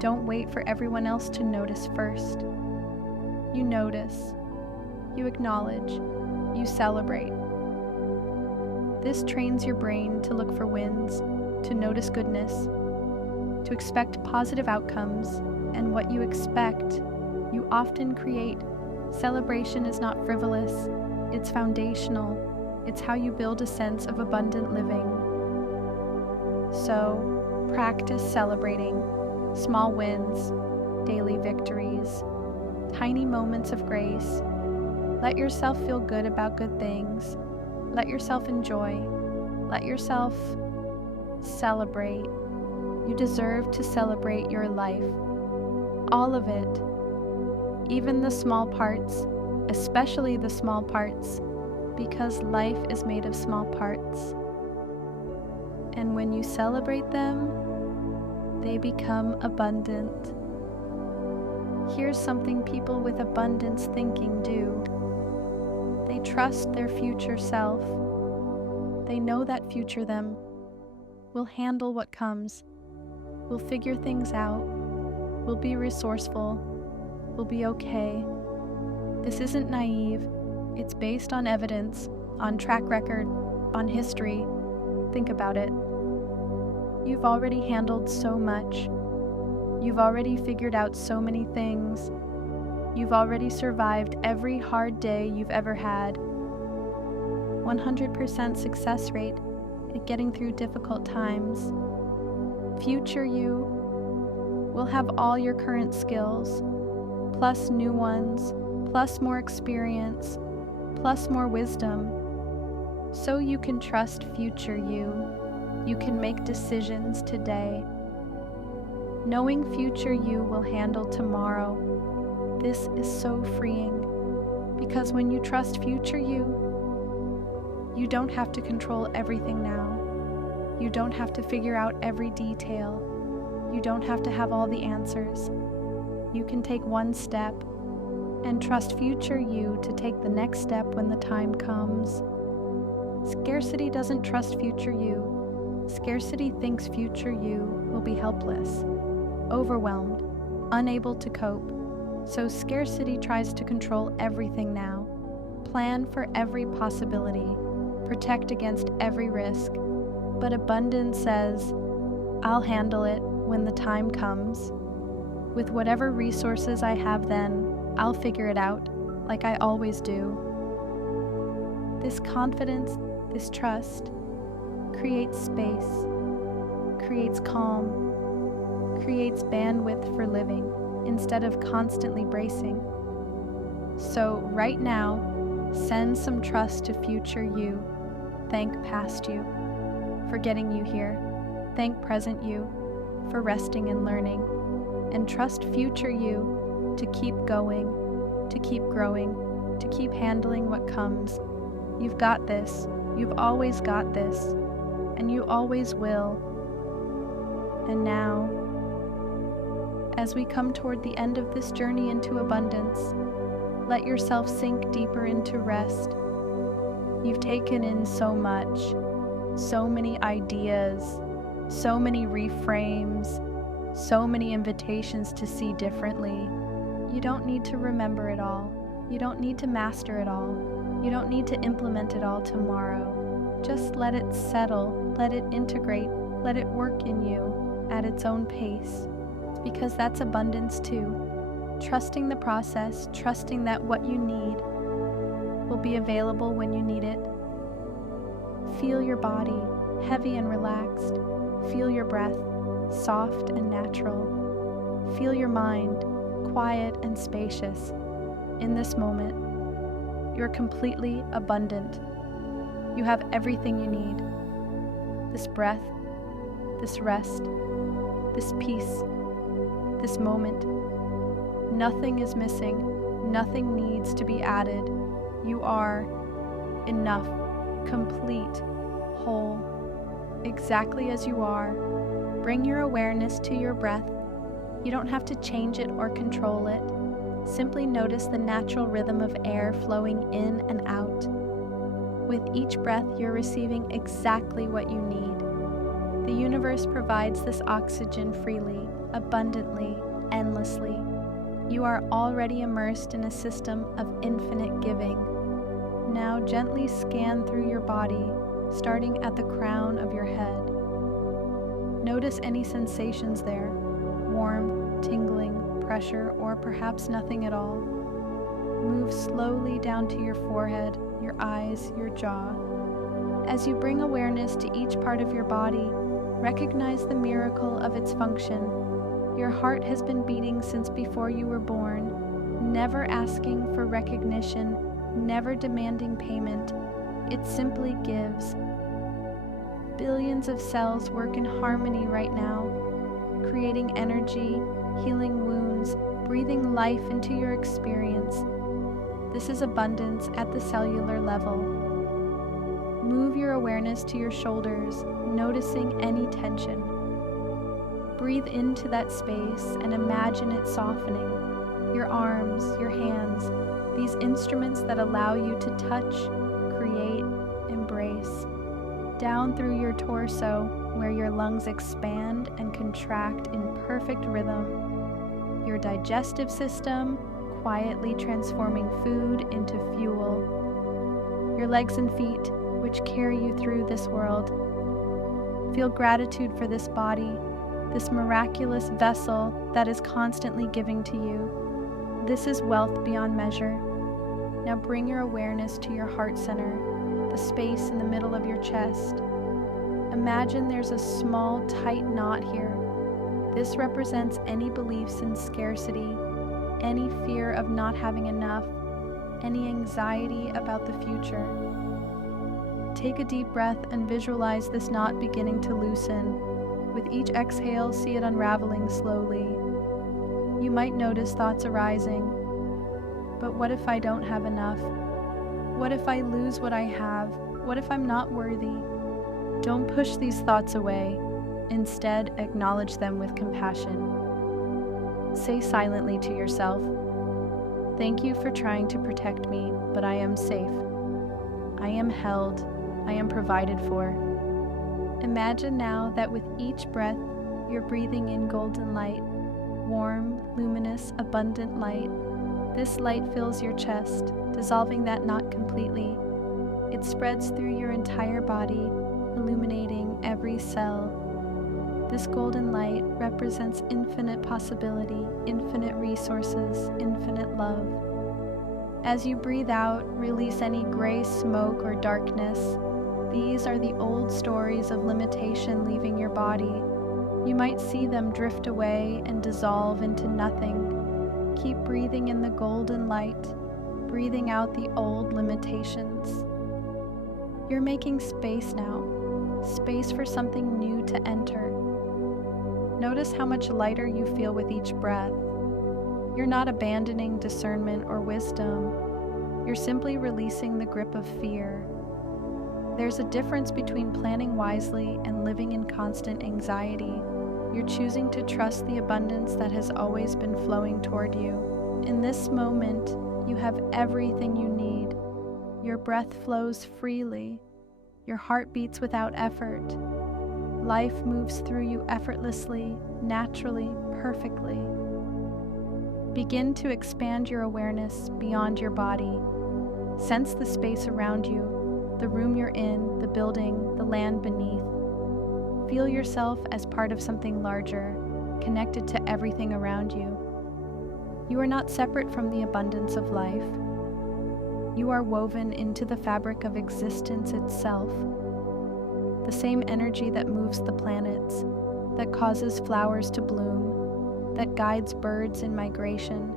Don't wait for everyone else to notice first. You notice, you acknowledge, you celebrate. This trains your brain to look for wins, to notice goodness, to expect positive outcomes, and what you expect, you often create. Celebration is not frivolous, it's foundational. It's how you build a sense of abundant living. So, practice celebrating small wins, daily victories, tiny moments of grace. Let yourself feel good about good things. Let yourself enjoy. Let yourself celebrate. You deserve to celebrate your life. All of it. Even the small parts, especially the small parts, because life is made of small parts. And when you celebrate them, they become abundant. Here's something people with abundance thinking do. They trust their future self. They know that future them will handle what comes, will figure things out, will be resourceful, will be okay. This isn't naive. It's based on evidence, on track record, on history. Think about it. You've already handled so much. You've already figured out so many things. You've already survived every hard day you've ever had. 100% success rate at getting through difficult times. Future you will have all your current skills, plus new ones, plus more experience, plus more wisdom. so you can trust future you. You can make decisions today. Knowing future you will handle tomorrow. This is so freeing, because when you trust future you don't have to control everything now. You don't have to figure out every detail. You don't have to have all the answers. You can take one step and trust future you to take the next step when the time comes. Scarcity doesn't trust future you. Scarcity thinks future you will be helpless, overwhelmed, unable to cope. So scarcity tries to control everything now, plan for every possibility, protect against every risk. But abundance says, I'll handle it when the time comes. With whatever resources I have then, I'll figure it out, like I always do. This confidence, this trust, creates space, creates calm, creates bandwidth for living instead of constantly bracing. So right now, send some trust to future you. Thank past you for getting you here. Thank present you for resting and learning. And trust future you to keep going, to keep growing, to keep handling what comes. You've got this. You've always got this. And you always will. And now, as we come toward the end of this journey into abundance, let yourself sink deeper into rest. You've taken in so much, so many ideas, so many reframes, so many invitations to see differently. You don't need to remember it all. You don't need to master it all. You don't need to implement it all tomorrow. Just let it settle, let it integrate, let it work in you at its own pace. Because that's abundance too. Trusting the process, trusting that what you need will be available when you need it. Feel your body, heavy and relaxed. Feel your breath, soft and natural. Feel your mind, quiet and spacious. In this moment, you're completely abundant. You have everything you need. This breath, this rest, this peace, this moment. Nothing is missing. Nothing needs to be added. You are enough, complete, whole, exactly as you are. Bring your awareness to your breath. You don't have to change it or control it. Simply notice the natural rhythm of air flowing in and out. With each breath, you're receiving exactly what you need. The universe provides this oxygen freely, abundantly, endlessly. You are already immersed in a system of infinite giving. Now gently scan through your body, starting at the crown of your head. Notice any sensations there, warm, tingling, pressure, or perhaps nothing at all. Move slowly down to your forehead, your eyes, your jaw. As you bring awareness to each part of your body, recognize the miracle of its function. Your heart has been beating since before you were born, never asking for recognition, never demanding payment. It simply gives. Billions of cells work in harmony right now, creating energy, healing wounds, breathing life into your experience. This is abundance at the cellular level. Move your awareness to your shoulders, noticing any tension. Breathe into that space and imagine it softening. Your arms, your hands, these instruments that allow you to touch, create, embrace. Down through your torso, where your lungs expand and contract in perfect rhythm. Your digestive system, quietly transforming food into fuel. Your legs and feet, which carry you through this world. Feel gratitude for this body, this miraculous vessel that is constantly giving to you. This is wealth beyond measure. Now bring your awareness to your heart center, the space in the middle of your chest. Imagine there's a small, tight knot here. This represents any beliefs in scarcity, any fear of not having enough, any anxiety about the future. Take a deep breath and visualize this knot beginning to loosen. With each exhale, see it unraveling slowly. You might notice thoughts arising. But what if I don't have enough? What if I lose what I have? What if I'm not worthy? Don't push these thoughts away. Instead, acknowledge them with compassion. Say silently to yourself, "Thank you for trying to protect me, but I am safe. I am held. I am provided for." Imagine now that with each breath, you're breathing in golden light, warm, luminous, abundant light. This light fills your chest, dissolving that knot completely. It spreads through your entire body, illuminating every cell. This golden light represents infinite possibility, infinite resources, infinite love. As you breathe out, release any gray smoke or darkness. These are the old stories of limitation leaving your body. You might see them drift away and dissolve into nothing. Keep breathing in the golden light, breathing out the old limitations. You're making space now, space for something new to enter. Notice how much lighter you feel with each breath. You're not abandoning discernment or wisdom. You're simply releasing the grip of fear. There's a difference between planning wisely and living in constant anxiety. You're choosing to trust the abundance that has always been flowing toward you. In this moment, you have everything you need. Your breath flows freely. Your heart beats without effort. Life moves through you effortlessly, naturally, perfectly. Begin to expand your awareness beyond your body. Sense the space around you, the room you're in, the building, the land beneath. Feel yourself as part of something larger, connected to everything around you. You are not separate from the abundance of life. You are woven into the fabric of existence itself. The same energy that moves the planets, that causes flowers to bloom, that guides birds in migration.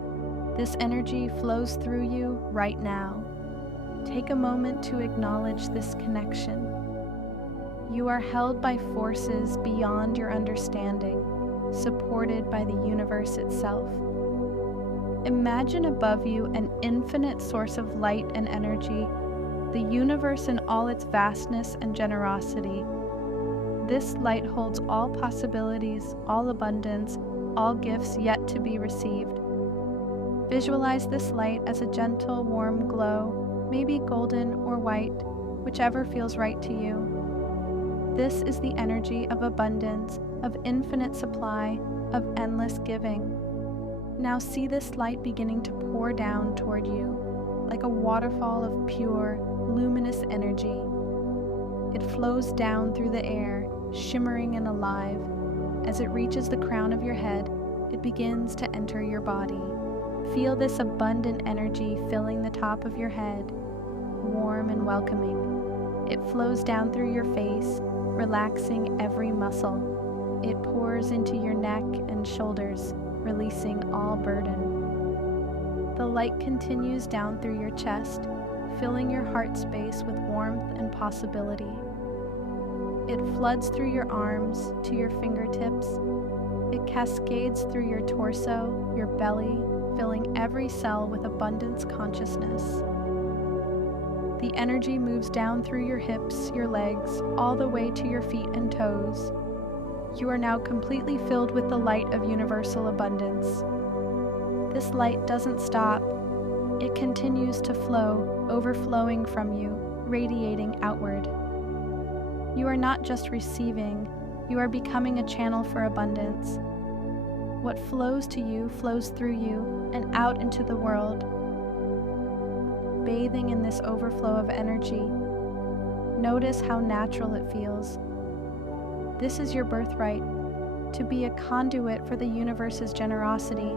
This energy flows through you right now. Take a moment to acknowledge this connection. You are held by forces beyond your understanding, supported by the universe itself. Imagine above you an infinite source of light and energy, the universe in all its vastness and generosity. This light holds all possibilities, all abundance, all gifts yet to be received. Visualize this light as a gentle, warm glow, maybe golden or white, whichever feels right to you. This is the energy of abundance, of infinite supply, of endless giving. Now see this light beginning to pour down toward you, like a waterfall of pure, luminous energy. It flows down through the air, shimmering and alive. As it reaches the crown of your head, it begins to enter your body. Feel this abundant energy filling the top of your head, warm and welcoming. It flows down through your face, relaxing every muscle. It pours into your neck and shoulders, releasing all burden. The light continues down through your chest, filling your heart space with warmth and possibility. It floods through your arms to your fingertips. It cascades through your torso, your belly, filling every cell with abundance consciousness. The energy moves down through your hips, your legs, all the way to your feet and toes. You are now completely filled with the light of universal abundance. This light doesn't stop. It continues to flow, overflowing from you, radiating outward. You are not just receiving, you are becoming a channel for abundance. What flows to you flows through you and out into the world. Bathing in this overflow of energy, notice how natural it feels. This is your birthright, to be a conduit for the universe's generosity.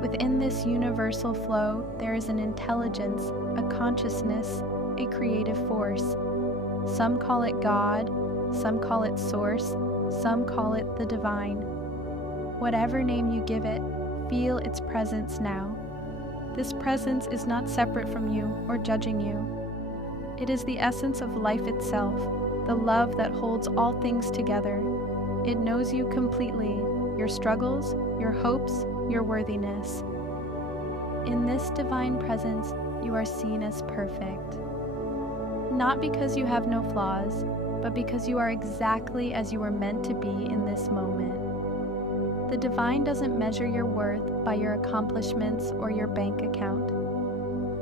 Within this universal flow, there is an intelligence, a consciousness, a creative force. Some call it God, some call it Source, some call it the Divine. Whatever name you give it, feel its presence now. This presence is not separate from you or judging you. It is the essence of life itself, the love that holds all things together. It knows you completely, your struggles, your hopes, your worthiness. In this divine presence, you are seen as perfect. Not because you have no flaws, but because you are exactly as you were meant to be in this moment. The divine doesn't measure your worth by your accomplishments or your bank account.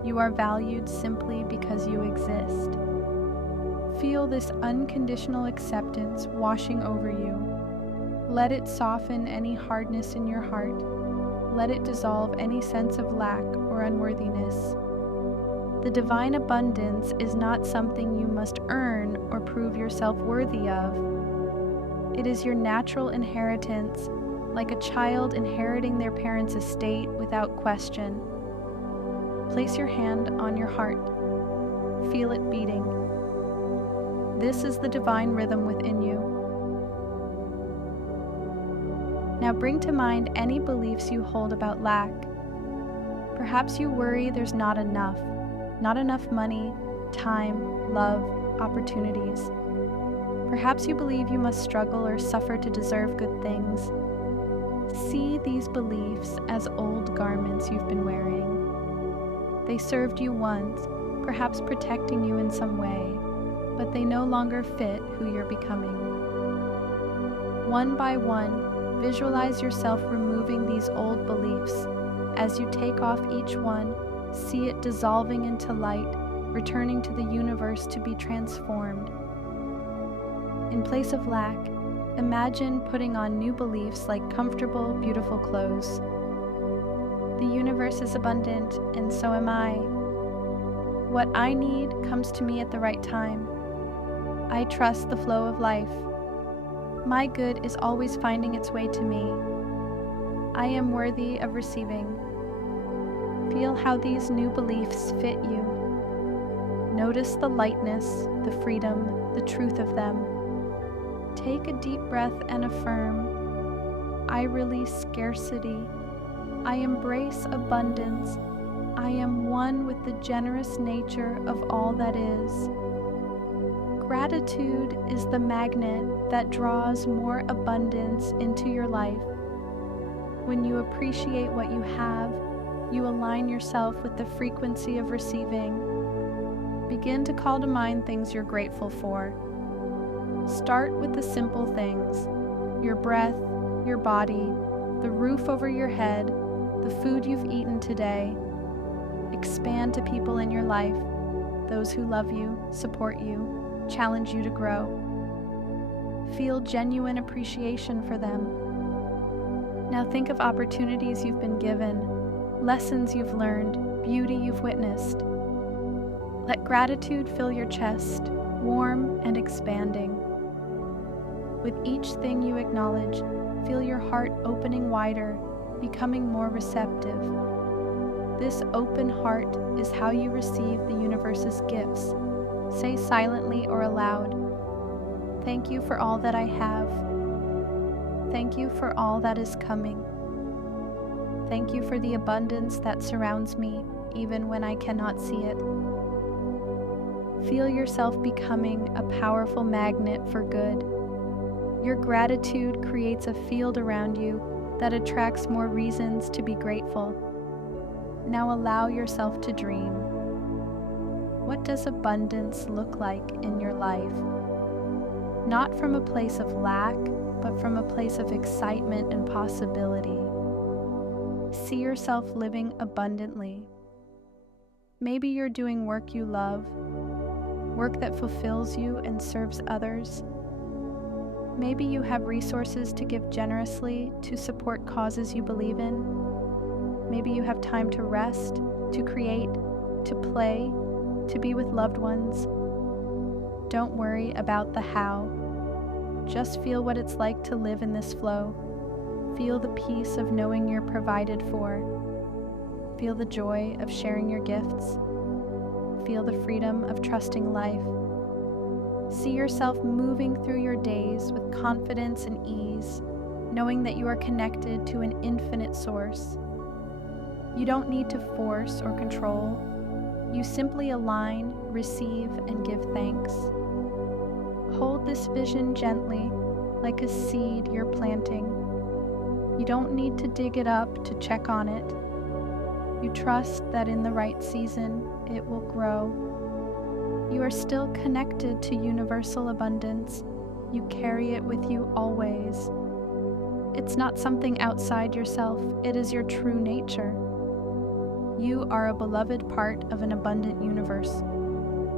You are valued simply because you exist. Feel this unconditional acceptance washing over you. Let it soften any hardness in your heart. Let it dissolve any sense of lack or unworthiness. The divine abundance is not something you must earn or prove yourself worthy of. It is your natural inheritance, like a child inheriting their parents' estate without question. Place your hand on your heart. Feel it beating. This is the divine rhythm within you. Now bring to mind any beliefs you hold about lack. Perhaps you worry there's not enough money, time, love, opportunities. Perhaps you believe you must struggle or suffer to deserve good things. See these beliefs as old garments you've been wearing. They served you once, perhaps protecting you in some way, but they no longer fit who you're becoming. One by one, visualize yourself removing these old beliefs. As you take off each one, see it dissolving into light, returning to the universe to be transformed. In place of lack, imagine putting on new beliefs like comfortable, beautiful clothes. The universe is abundant, and so am I. What I need comes to me at the right time. I trust the flow of life. My good is always finding its way to me. I am worthy of receiving. Feel how these new beliefs fit you. Notice the lightness, the freedom, the truth of them. Take a deep breath and affirm, I release scarcity. I embrace abundance. I am one with the generous nature of all that is. Gratitude is the magnet that draws more abundance into your life. When you appreciate what you have, you align yourself with the frequency of receiving. Begin to call to mind things you're grateful for. Start with the simple things: your breath, your body, the roof over your head, the food you've eaten today. Expand to people in your life, those who love you, support you, challenge you to grow. Feel genuine appreciation for them. Now think of opportunities you've been given, lessons you've learned, beauty you've witnessed. Let gratitude fill your chest, warm and expanding. With each thing you acknowledge, feel your heart opening wider, becoming more receptive. This open heart is how you receive the universe's gifts. Say silently or aloud, "Thank you for all that I have. Thank you for all that is coming. Thank you for the abundance that surrounds me, even when I cannot see it." Feel yourself becoming a powerful magnet for good. Your gratitude creates a field around you that attracts more reasons to be grateful. Now allow yourself to dream. What does abundance look like in your life? Not from a place of lack, but from a place of excitement and possibility. See yourself living abundantly. Maybe you're doing work you love, work that fulfills you and serves others. Maybe you have resources to give generously to support causes you believe in. Maybe you have time to rest, to create, to play, to be with loved ones. Don't worry about the how. Just feel what it's like to live in this flow. Feel the peace of knowing you're provided for. Feel the joy of sharing your gifts. Feel the freedom of trusting life. See yourself moving through your days with confidence and ease, knowing that you are connected to an infinite source. You don't need to force or control. You simply align, receive, and give thanks. Hold this vision gently, like a seed you're planting. You don't need to dig it up to check on it. You trust that in the right season, it will grow. You are still connected to universal abundance. You carry it with you always. It's not something outside yourself, it is your true nature. You are a beloved part of an abundant universe.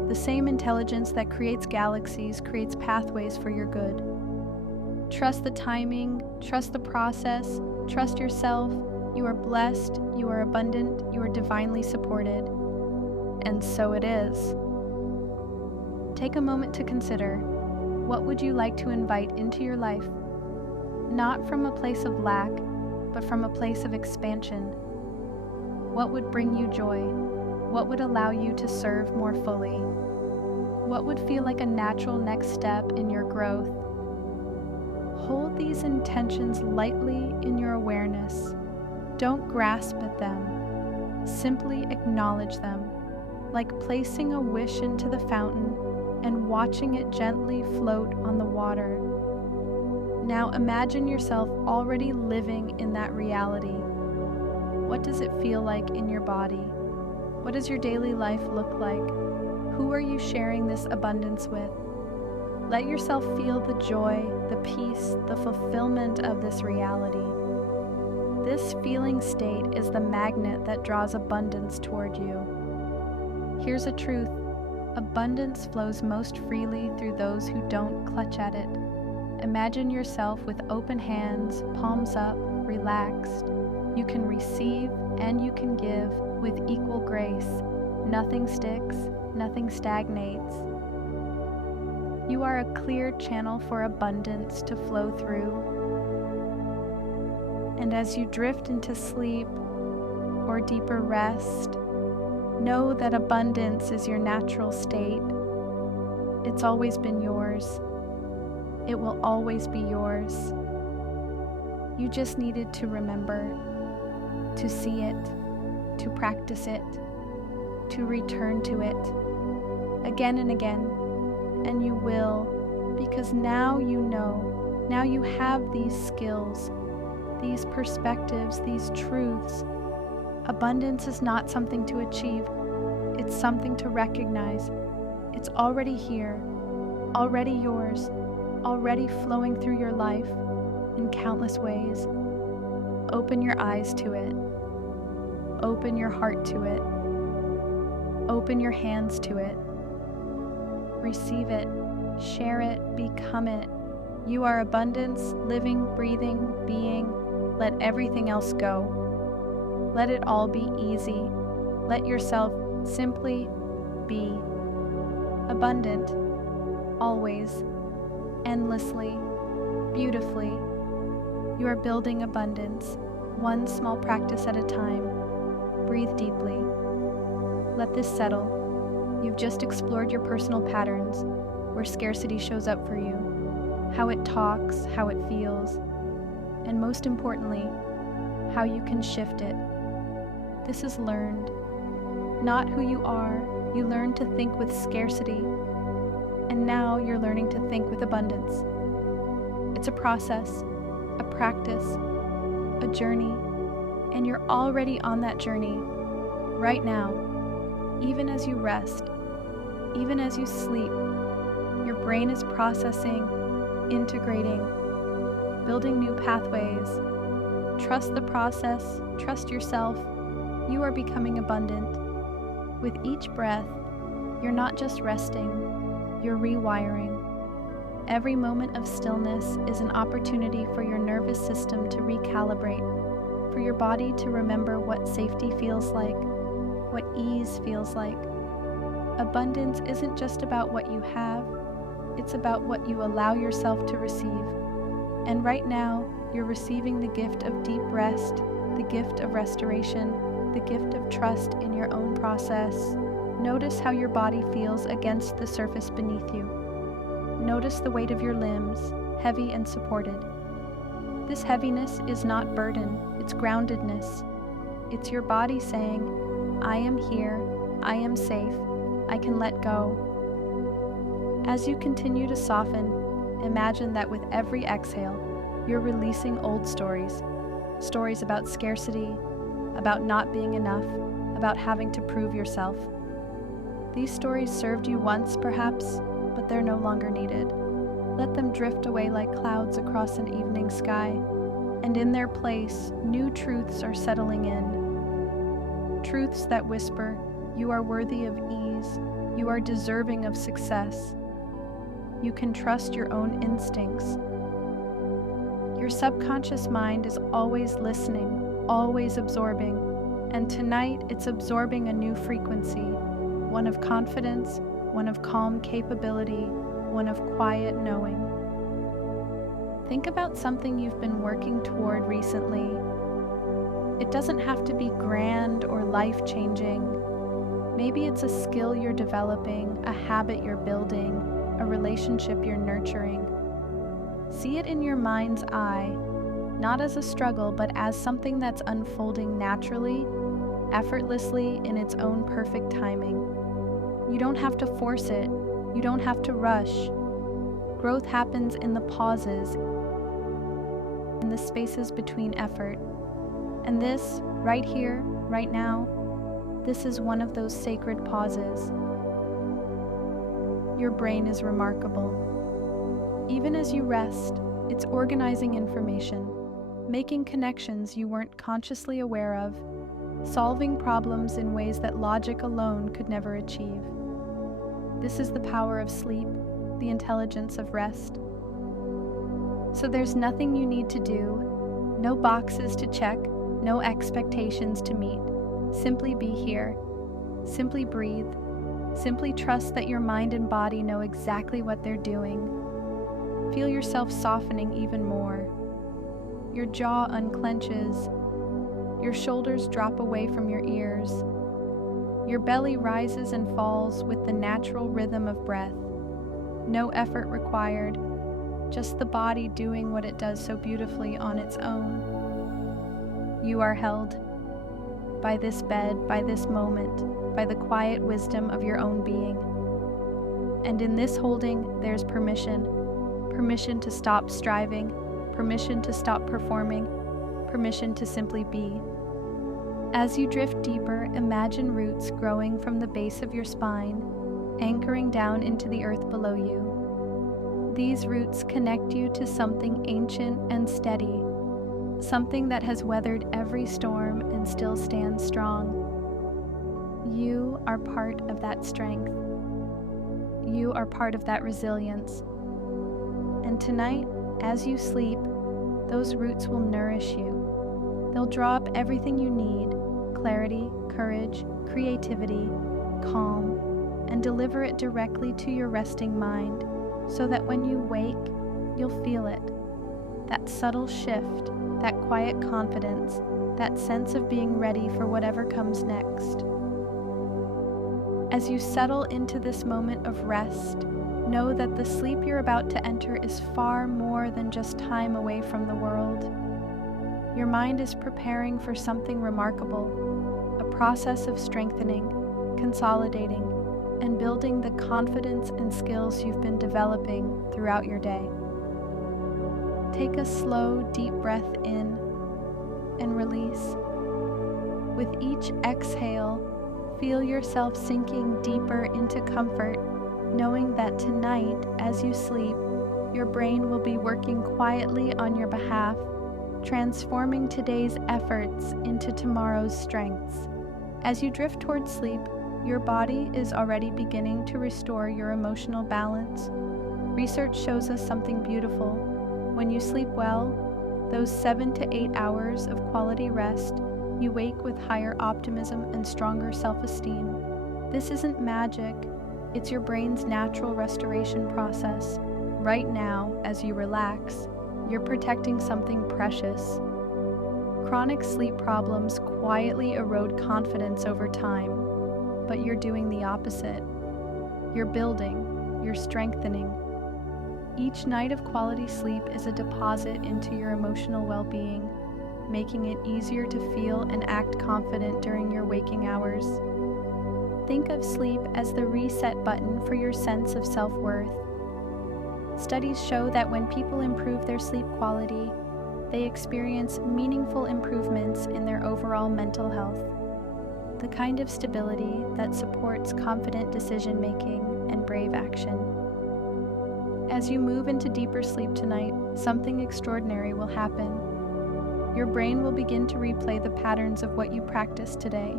The same intelligence that creates galaxies creates pathways for your good. Trust the timing, trust the process, trust yourself. You are blessed, you are abundant, you are divinely supported. And so it is. Take a moment to consider, what would you like to invite into your life? Not from a place of lack, but from a place of expansion. What would bring you joy? What would allow you to serve more fully? What would feel like a natural next step in your growth? Hold these intentions lightly in your awareness. Don't grasp at them. Simply acknowledge them, like placing a wish into the fountain and watching it gently float on the water. Now imagine yourself already living in that reality. What does it feel like in your body? What does your daily life look like? Who are you sharing this abundance with? Let yourself feel the joy, the peace, the fulfillment of this reality. This feeling state is the magnet that draws abundance toward you. Here's a truth: abundance flows most freely through those who don't clutch at it. Imagine yourself with open hands, palms up, relaxed. You can receive and you can give with equal grace. Nothing sticks, nothing stagnates. You are a clear channel for abundance to flow through. And as you drift into sleep or deeper rest, know that abundance is your natural state. It's always been yours. It will always be yours. You just needed to remember, to see it, to practice it, to return to it again and again. And you will, because now you know, now you have these skills, these perspectives, these truths. Abundance is not something to achieve, it's something to recognize. It's already here, already yours, already flowing through your life in countless ways. Open your eyes to it. Open your heart to it. Open your hands to it. Receive it, share it, become it. You are abundance, living, breathing, being. Let everything else go. Let it all be easy. Let yourself simply be abundant, always, endlessly, beautifully. You are building abundance, one small practice at a time. Breathe deeply. Let this settle. You've just explored your personal patterns, where scarcity shows up for you, how it talks, how it feels, and most importantly, how you can shift it. This is learned, not who you are. You learned to think with scarcity, and now you're learning to think with abundance. It's a process, a practice, a journey, and you're already on that journey right now. Even as you rest, even as you sleep, your brain is processing, integrating, building new pathways. Trust the process, trust yourself. You are becoming abundant. With each breath, you're not just resting, you're rewiring. Every moment of stillness is an opportunity for your nervous system to recalibrate, for your body to remember what safety feels like, what ease feels like. Abundance isn't just about what you have, it's about what you allow yourself to receive. And right now, you're receiving the gift of deep rest, the gift of restoration, the gift of trust in your own process. Notice how your body feels against the surface beneath you. Notice the weight of your limbs, heavy and supported. This heaviness is not burden, it's groundedness. It's your body saying, I am here, I am safe. I can let go. As you continue to soften, imagine that with every exhale, you're releasing old stories. Stories about scarcity, about not being enough, about having to prove yourself. These stories served you once, perhaps, but they're no longer needed. Let them drift away like clouds across an evening sky, and in their place, new truths are settling in. Truths that whisper, you are worthy of ease, you are deserving of success. You can trust your own instincts. Your subconscious mind is always listening, always absorbing, and tonight it's absorbing a new frequency, one of confidence, one of calm capability, one of quiet knowing. Think about something you've been working toward recently. It doesn't have to be grand or life-changing. Maybe it's a skill you're developing, a habit you're building, a relationship you're nurturing. See it in your mind's eye, not as a struggle, but as something that's unfolding naturally, effortlessly, in its own perfect timing. You don't have to force it. You don't have to rush. Growth happens in the pauses, in the spaces between effort. And this, right here, right now, this is one of those sacred pauses. Your brain is remarkable. Even as you rest, it's organizing information, making connections you weren't consciously aware of, solving problems in ways that logic alone could never achieve. This is the power of sleep, the intelligence of rest. So there's nothing you need to do, no boxes to check, no expectations to meet. Simply be here. Simply breathe. Simply trust that your mind and body know exactly what they're doing. Feel yourself softening even more. Your jaw unclenches. Your shoulders drop away from your ears. Your belly rises and falls with the natural rhythm of breath. No effort required, just the body doing what it does so beautifully on its own. You are held by this bed, by this moment, by the quiet wisdom of your own being. And in this holding, there's permission. Permission to stop striving, permission to stop performing, permission to simply be. As you drift deeper, imagine roots growing from the base of your spine, anchoring down into the earth below you. These roots connect you to something ancient and steady, something that has weathered every storm and still stands strong. You are part of that strength. You are part of that resilience. And tonight, as you sleep, those roots will nourish you. They'll draw up everything you need: clarity, courage, creativity, calm, and deliver it directly to your resting mind, so that when you wake, you'll feel it. That subtle shift, that quiet confidence, that sense of being ready for whatever comes next. As you settle into this moment of rest, know that the sleep you're about to enter is far more than just time away from the world. Your mind is preparing for something remarkable, a process of strengthening, consolidating, and building the confidence and skills you've been developing throughout your day. Take a slow, deep breath in and release. With each exhale, feel yourself sinking deeper into comfort, knowing that tonight, as you sleep, your brain will be working quietly on your behalf, transforming today's efforts into tomorrow's strengths. As you drift towards sleep, your body is already beginning to restore your emotional balance. Research shows us something beautiful. When you sleep well, those 7 to 8 hours of quality rest, you wake with higher optimism and stronger self-esteem. This isn't magic. It's your brain's natural restoration process. Right now, as you relax, you're protecting something precious. Chronic sleep problems quietly erode confidence over time, but you're doing the opposite. You're building, you're strengthening. Each night of quality sleep is a deposit into your emotional well-being, making it easier to feel and act confident during your waking hours. Think of sleep as the reset button for your sense of self-worth. Studies show that when people improve their sleep quality, they experience meaningful improvements in their overall mental health, the kind of stability that supports confident decision-making and brave action. As you move into deeper sleep tonight, something extraordinary will happen. Your brain will begin to replay the patterns of what you practiced today.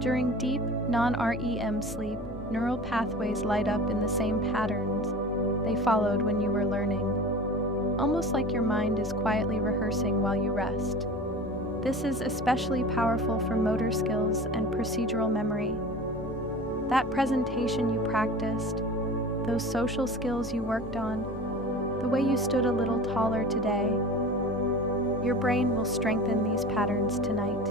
During deep, non-REM sleep, neural pathways light up in the same patterns they followed when you were learning, almost like your mind is quietly rehearsing while you rest. This is especially powerful for motor skills and procedural memory. That presentation you practiced, those social skills you worked on, the way you stood a little taller today, your brain will strengthen these patterns tonight.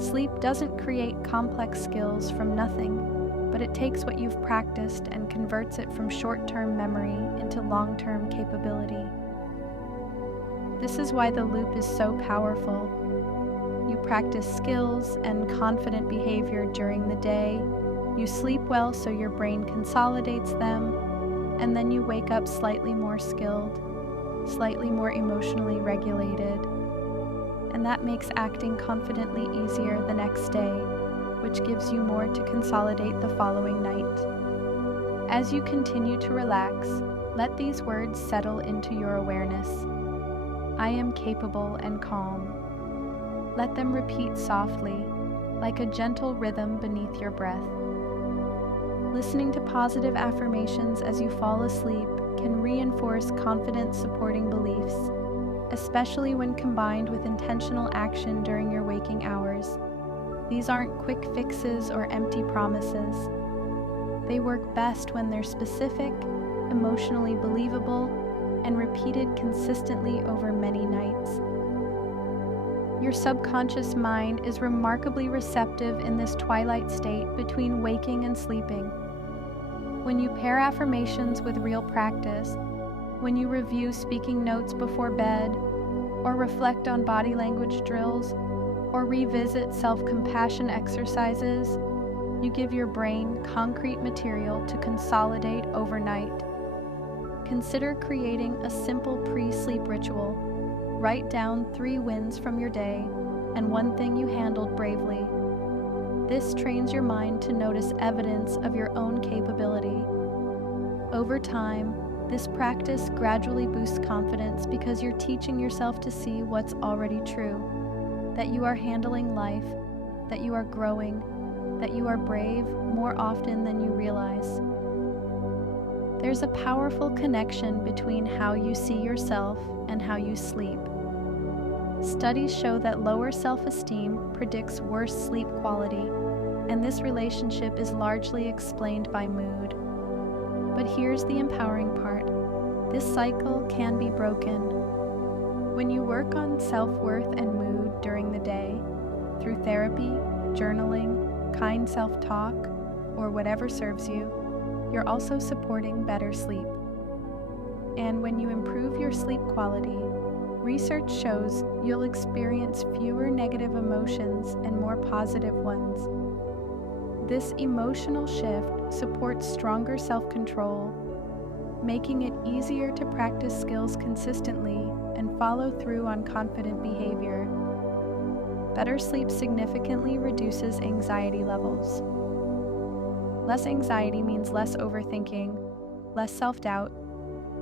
Sleep doesn't create complex skills from nothing, but it takes what you've practiced and converts it from short-term memory into long-term capability. This is why the loop is so powerful. You practice skills and confident behavior during the day, you sleep well so your brain consolidates them, and then you wake up slightly more skilled, slightly more emotionally regulated, and that makes acting confidently easier the next day, which gives you more to consolidate the following night. As you continue to relax, let these words settle into your awareness. I am capable and calm. Let them repeat softly, like a gentle rhythm beneath your breath. Listening to positive affirmations as you fall asleep can reinforce confidence supporting beliefs, especially when combined with intentional action during your waking hours. These aren't quick fixes or empty promises. They work best when they're specific, emotionally believable, and repeated consistently over many nights. Your subconscious mind is remarkably receptive in this twilight state between waking and sleeping. When you pair affirmations with real practice, when you review speaking notes before bed, or reflect on body language drills, or revisit self-compassion exercises, you give your brain concrete material to consolidate overnight. Consider creating a simple pre-sleep ritual. Write down 3 wins from your day and 1 thing you handled bravely. This trains your mind to notice evidence of your own capability. Over time, this practice gradually boosts confidence because you're teaching yourself to see what's already true, that you are handling life, that you are growing, that you are brave more often than you realize. There's a powerful connection between how you see yourself and how you sleep. Studies show that lower self-esteem predicts worse sleep quality, and this relationship is largely explained by mood. But here's the empowering part. This cycle can be broken. When you work on self-worth and mood during the day, through therapy, journaling, kind self-talk, or whatever serves you, you're also supporting better sleep. And when you improve your sleep quality, research shows you'll experience fewer negative emotions and more positive ones. This emotional shift supports stronger self-control, making it easier to practice skills consistently and follow through on confident behavior. Better sleep significantly reduces anxiety levels. Less anxiety means less overthinking, less self-doubt,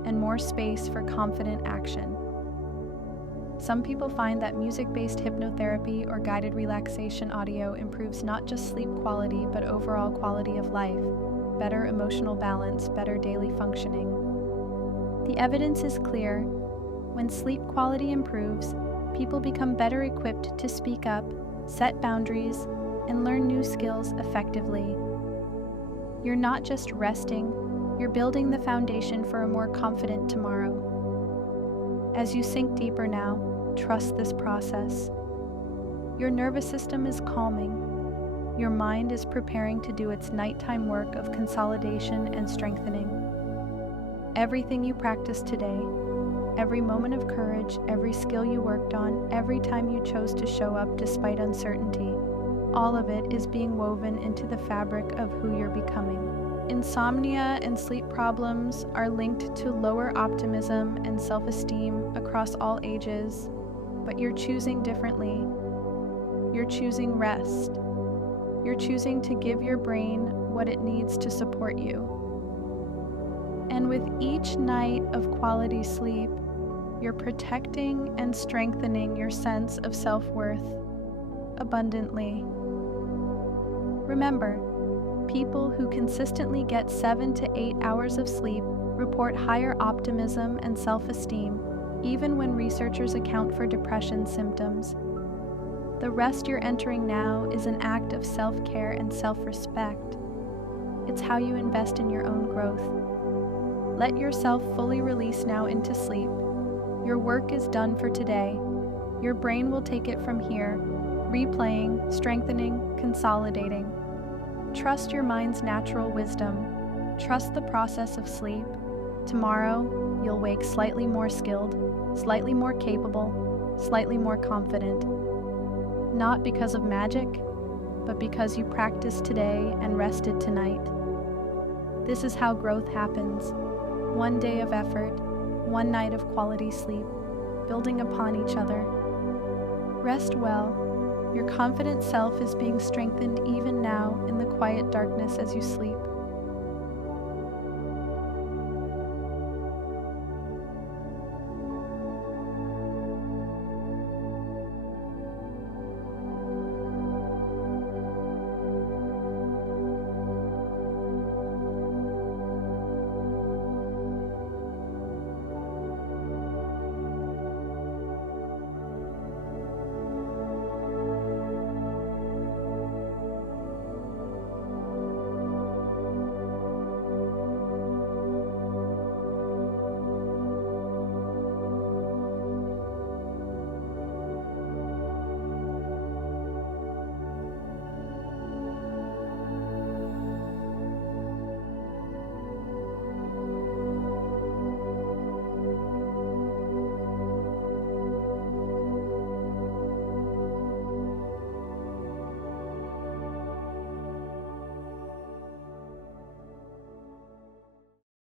and more space for confident action. Some people find that music-based hypnotherapy or guided relaxation audio improves not just sleep quality but overall quality of life, better emotional balance, better daily functioning. The evidence is clear. When sleep quality improves, people become better equipped to speak up, set boundaries, and learn new skills effectively. You're not just resting, you're building the foundation for a more confident tomorrow. As you sink deeper now, trust this process. Your nervous system is calming. Your mind is preparing to do its nighttime work of consolidation and strengthening. Everything you practice today, every moment of courage, every skill you worked on, every time you chose to show up despite uncertainty, All of it is being woven into the fabric of who you're becoming. Insomnia and sleep problems are linked to lower optimism and self-esteem across all ages, but you're choosing differently. You're choosing rest. You're choosing to give your brain what it needs to support you. And with each night of quality sleep, you're protecting and strengthening your sense of self-worth abundantly. Remember, people who consistently get 7 to 8 hours of sleep report higher optimism and self-esteem, even when researchers account for depression symptoms. The rest you're entering now is an act of self-care and self-respect. It's how you invest in your own growth. Let yourself fully release now into sleep. Your work is done for today. Your brain will take it from here, replaying, strengthening, consolidating. Trust your mind's natural wisdom. Trust the process of sleep. Tomorrow, you'll wake slightly more skilled, slightly more capable, slightly more confident. Not because of magic, but because you practiced today and rested tonight. This is how growth happens. One day of effort, one night of quality sleep, building upon each other. Rest well. Your confident self is being strengthened even now in the quiet darkness as you sleep.